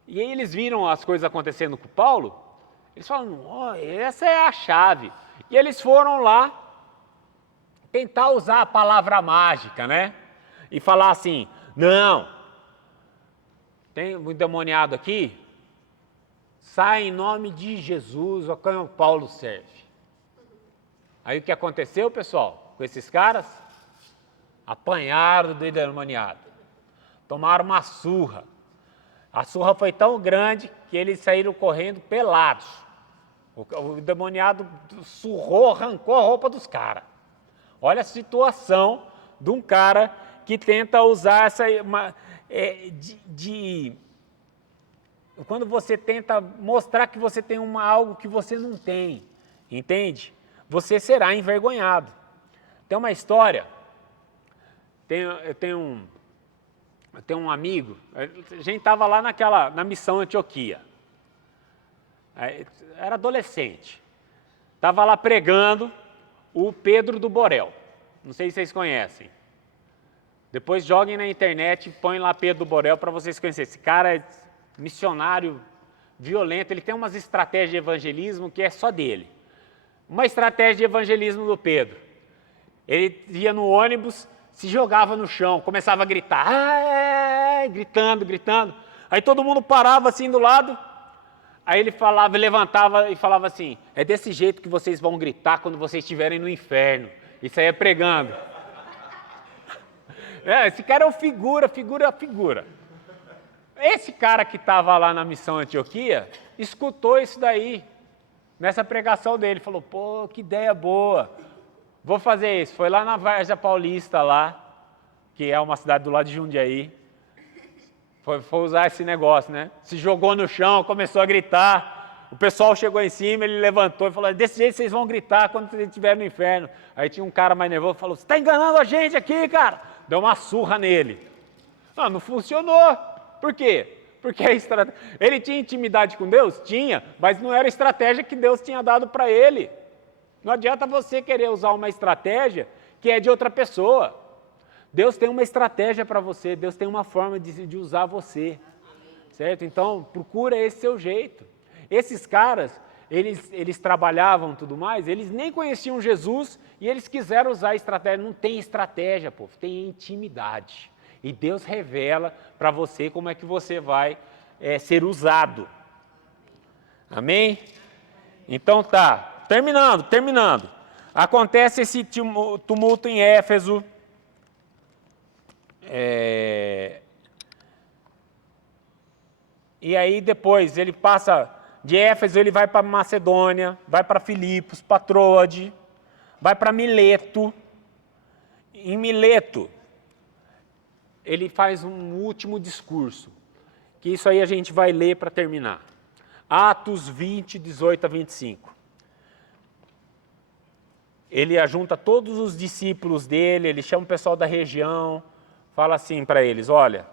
E aí eles viram as coisas acontecendo com Paulo, eles falaram, essa é a chave. E eles foram lá tentar usar a palavra mágica, né? E falar assim, não, tem um endemoniado aqui, sai em nome de Jesus, a quem o Paulo serve. Aí o que aconteceu, pessoal, com esses caras? Apanharam do endemoniado. Tomaram uma surra. A surra foi tão grande que eles saíram correndo pelados. O endemoniado surrou, arrancou a roupa dos caras. Olha a situação de um cara que tenta usar essa... quando você tenta mostrar que você tem algo que você não tem, entende? Você será envergonhado. Tem uma história, eu tenho um amigo, a gente estava lá na missão Antioquia, era adolescente, estava lá pregando o Pedro do Borel, não sei se vocês conhecem. Depois joguem na internet e põem lá Pedro do Borel para vocês conhecerem. Esse cara é missionário violento, ele tem umas estratégias de evangelismo que é só dele. Uma estratégia de evangelismo do Pedro. Ele ia no ônibus, se jogava no chão, começava a gritar, gritando. Aí todo mundo parava assim do lado, aí ele levantava e falava assim, é desse jeito que vocês vão gritar quando vocês estiverem no inferno. Isso aí é pregando. Esse cara é o figura. Esse cara que estava lá na missão Antioquia, escutou isso daí, nessa pregação dele, falou, pô, que ideia boa, vou fazer isso. Foi lá na Várzea Paulista, lá, que é uma cidade do lado de Jundiaí, foi usar esse negócio, né? Se jogou no chão, começou a gritar, o pessoal chegou em cima, ele levantou e falou, desse jeito vocês vão gritar quando vocês estiverem no inferno. Aí tinha um cara mais nervoso, falou, você está enganando a gente aqui, cara. Deu uma surra nele. Não funcionou. Por quê? Porque ele tinha intimidade com Deus? Tinha, mas não era a estratégia que Deus tinha dado para ele. Não adianta você querer usar uma estratégia que é de outra pessoa. Deus tem uma estratégia para você, Deus tem uma forma de usar você. Certo? Então, procura esse seu jeito. Esses caras, eles trabalhavam e tudo mais, eles nem conheciam Jesus e eles quiseram usar a estratégia. Não tem estratégia, povo, tem intimidade. E Deus revela para você como é que você vai ser usado. Amém? Então tá, terminando. Acontece esse tumulto em Éfeso. E aí depois ele passa de Éfeso, ele vai para Macedônia, vai para Filipos, para Troade, vai para Mileto. Em Mileto, ele faz um último discurso, que isso aí a gente vai ler para terminar. Atos 20, 18 a 25. Ele ajunta todos os discípulos dele, ele chama o pessoal da região, fala assim para eles, olha,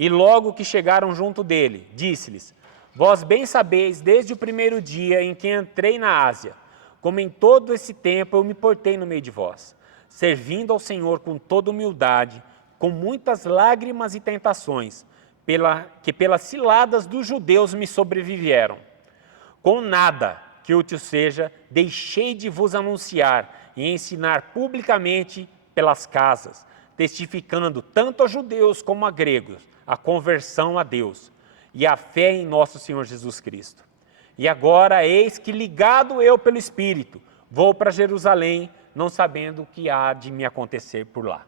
e logo que chegaram junto dele, disse-lhes, vós bem sabeis, desde o primeiro dia em que entrei na Ásia, como em todo esse tempo eu me portei no meio de vós, servindo ao Senhor com toda humildade, com muitas lágrimas e tentações, que pelas ciladas dos judeus me sobrevivieram. Com nada que útil seja, deixei de vos anunciar e ensinar publicamente pelas casas, testificando tanto a judeus como a gregos, a conversão a Deus e a fé em nosso Senhor Jesus Cristo. E agora, eis que ligado eu pelo Espírito, vou para Jerusalém, não sabendo o que há de me acontecer por lá.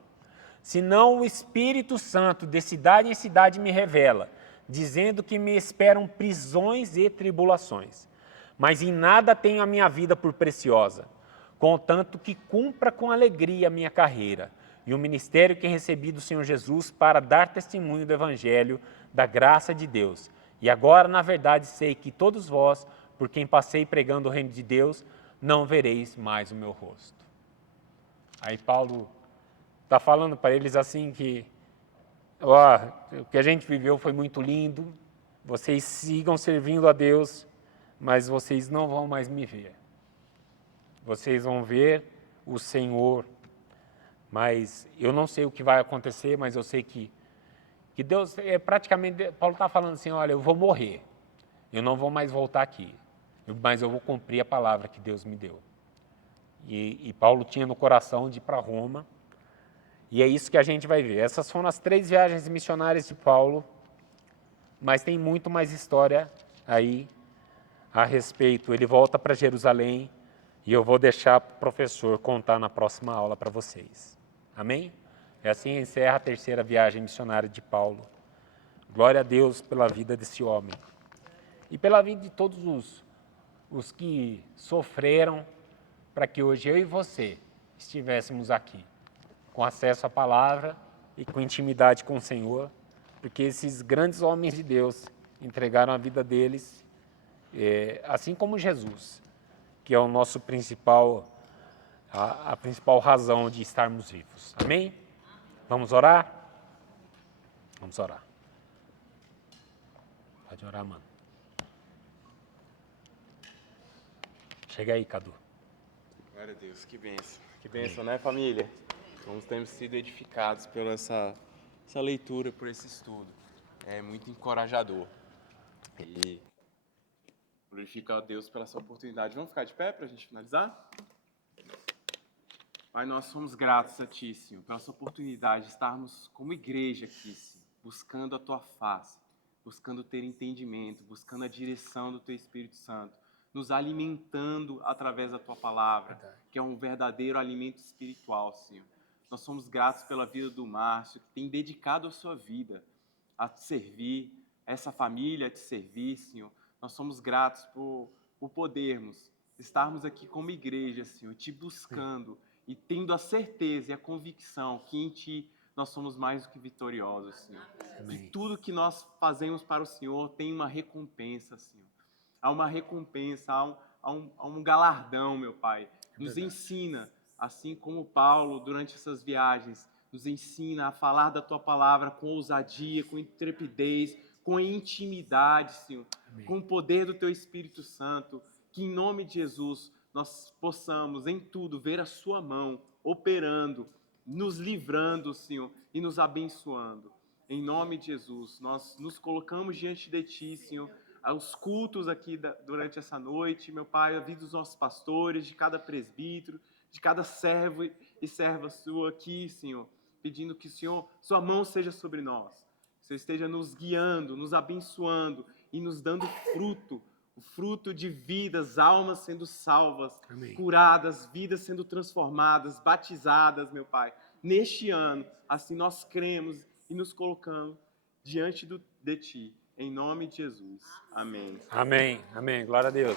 Senão o Espírito Santo de cidade em cidade me revela, dizendo que me esperam prisões e tribulações. Mas em nada tenho a minha vida por preciosa, contanto que cumpra com alegria a minha carreira e o ministério que recebi do Senhor Jesus para dar testemunho do Evangelho, da graça de Deus. E agora, na verdade, sei que todos vós, por quem passei pregando o reino de Deus, não vereis mais o meu rosto. Aí Paulo está falando para eles assim que, o que a gente viveu foi muito lindo, vocês sigam servindo a Deus, mas vocês não vão mais me ver. Vocês vão ver o Senhor, mas eu não sei o que vai acontecer, mas eu sei que Deus, praticamente, Paulo está falando assim, olha, eu vou morrer, eu não vou mais voltar aqui, mas eu vou cumprir a palavra que Deus me deu. E Paulo tinha no coração de ir para Roma, e é isso que a gente vai ver. Essas foram as 3 viagens missionárias de Paulo, mas tem muito mais história aí a respeito. Ele volta para Jerusalém, e eu vou deixar para o professor contar na próxima aula para vocês. Amém? E assim encerra a 3ª viagem missionária de Paulo. Glória a Deus pela vida desse homem. E pela vida de todos os que sofreram para que hoje eu e você estivéssemos aqui, com acesso à palavra e com intimidade com o Senhor, porque esses grandes homens de Deus entregaram a vida deles, assim como Jesus, que é o nosso principal, a principal razão de estarmos vivos. Amém? Vamos orar? Vamos orar. Pode orar, mano. Chega aí, Cadu. Glória a Deus, que bênção. Que bênção, né, família? Como temos sido edificados pela essa leitura, por esse estudo. É muito encorajador. E glorifico a Deus pela essa oportunidade. Vamos ficar de pé para a gente finalizar? Pai, nós somos gratos a Ti, Senhor, pela essa oportunidade de estarmos como igreja aqui, Senhor, buscando a Tua face, buscando ter entendimento, buscando a direção do Teu Espírito Santo, nos alimentando através da Tua palavra, que é um verdadeiro alimento espiritual, Senhor. Nós somos gratos pela vida do Márcio, que tem dedicado a sua vida a Te servir, a essa família a Te servir, Senhor. Nós somos gratos por podermos estarmos aqui como igreja, Senhor, Te buscando e tendo a certeza e a convicção que em Ti nós somos mais do que vitoriosos, Senhor. E tudo que nós fazemos para o Senhor tem uma recompensa, Senhor. Há uma recompensa, há um galardão, meu Pai. Nos ensina, assim como Paulo, durante essas viagens, nos ensina a falar da Tua palavra com ousadia, com intrepidez, com intimidade, Senhor. Amém. Com o poder do Teu Espírito Santo, que em nome de Jesus nós possamos em tudo ver a Sua mão operando, nos livrando, Senhor, e nos abençoando. Em nome de Jesus, nós nos colocamos diante de Ti, Senhor, aos cultos aqui durante essa noite, meu Pai, a vida dos nossos pastores, de cada presbítero, de cada servo e serva Sua aqui, Senhor, pedindo que, Senhor, Sua mão seja sobre nós, que o Senhor esteja nos guiando, nos abençoando e nos dando fruto, o fruto de vidas, almas sendo salvas, amém, curadas, vidas sendo transformadas, batizadas, meu Pai, neste ano. Assim nós cremos e nos colocamos diante de Ti, em nome de Jesus. Amém. Amém, amém. Glória a Deus.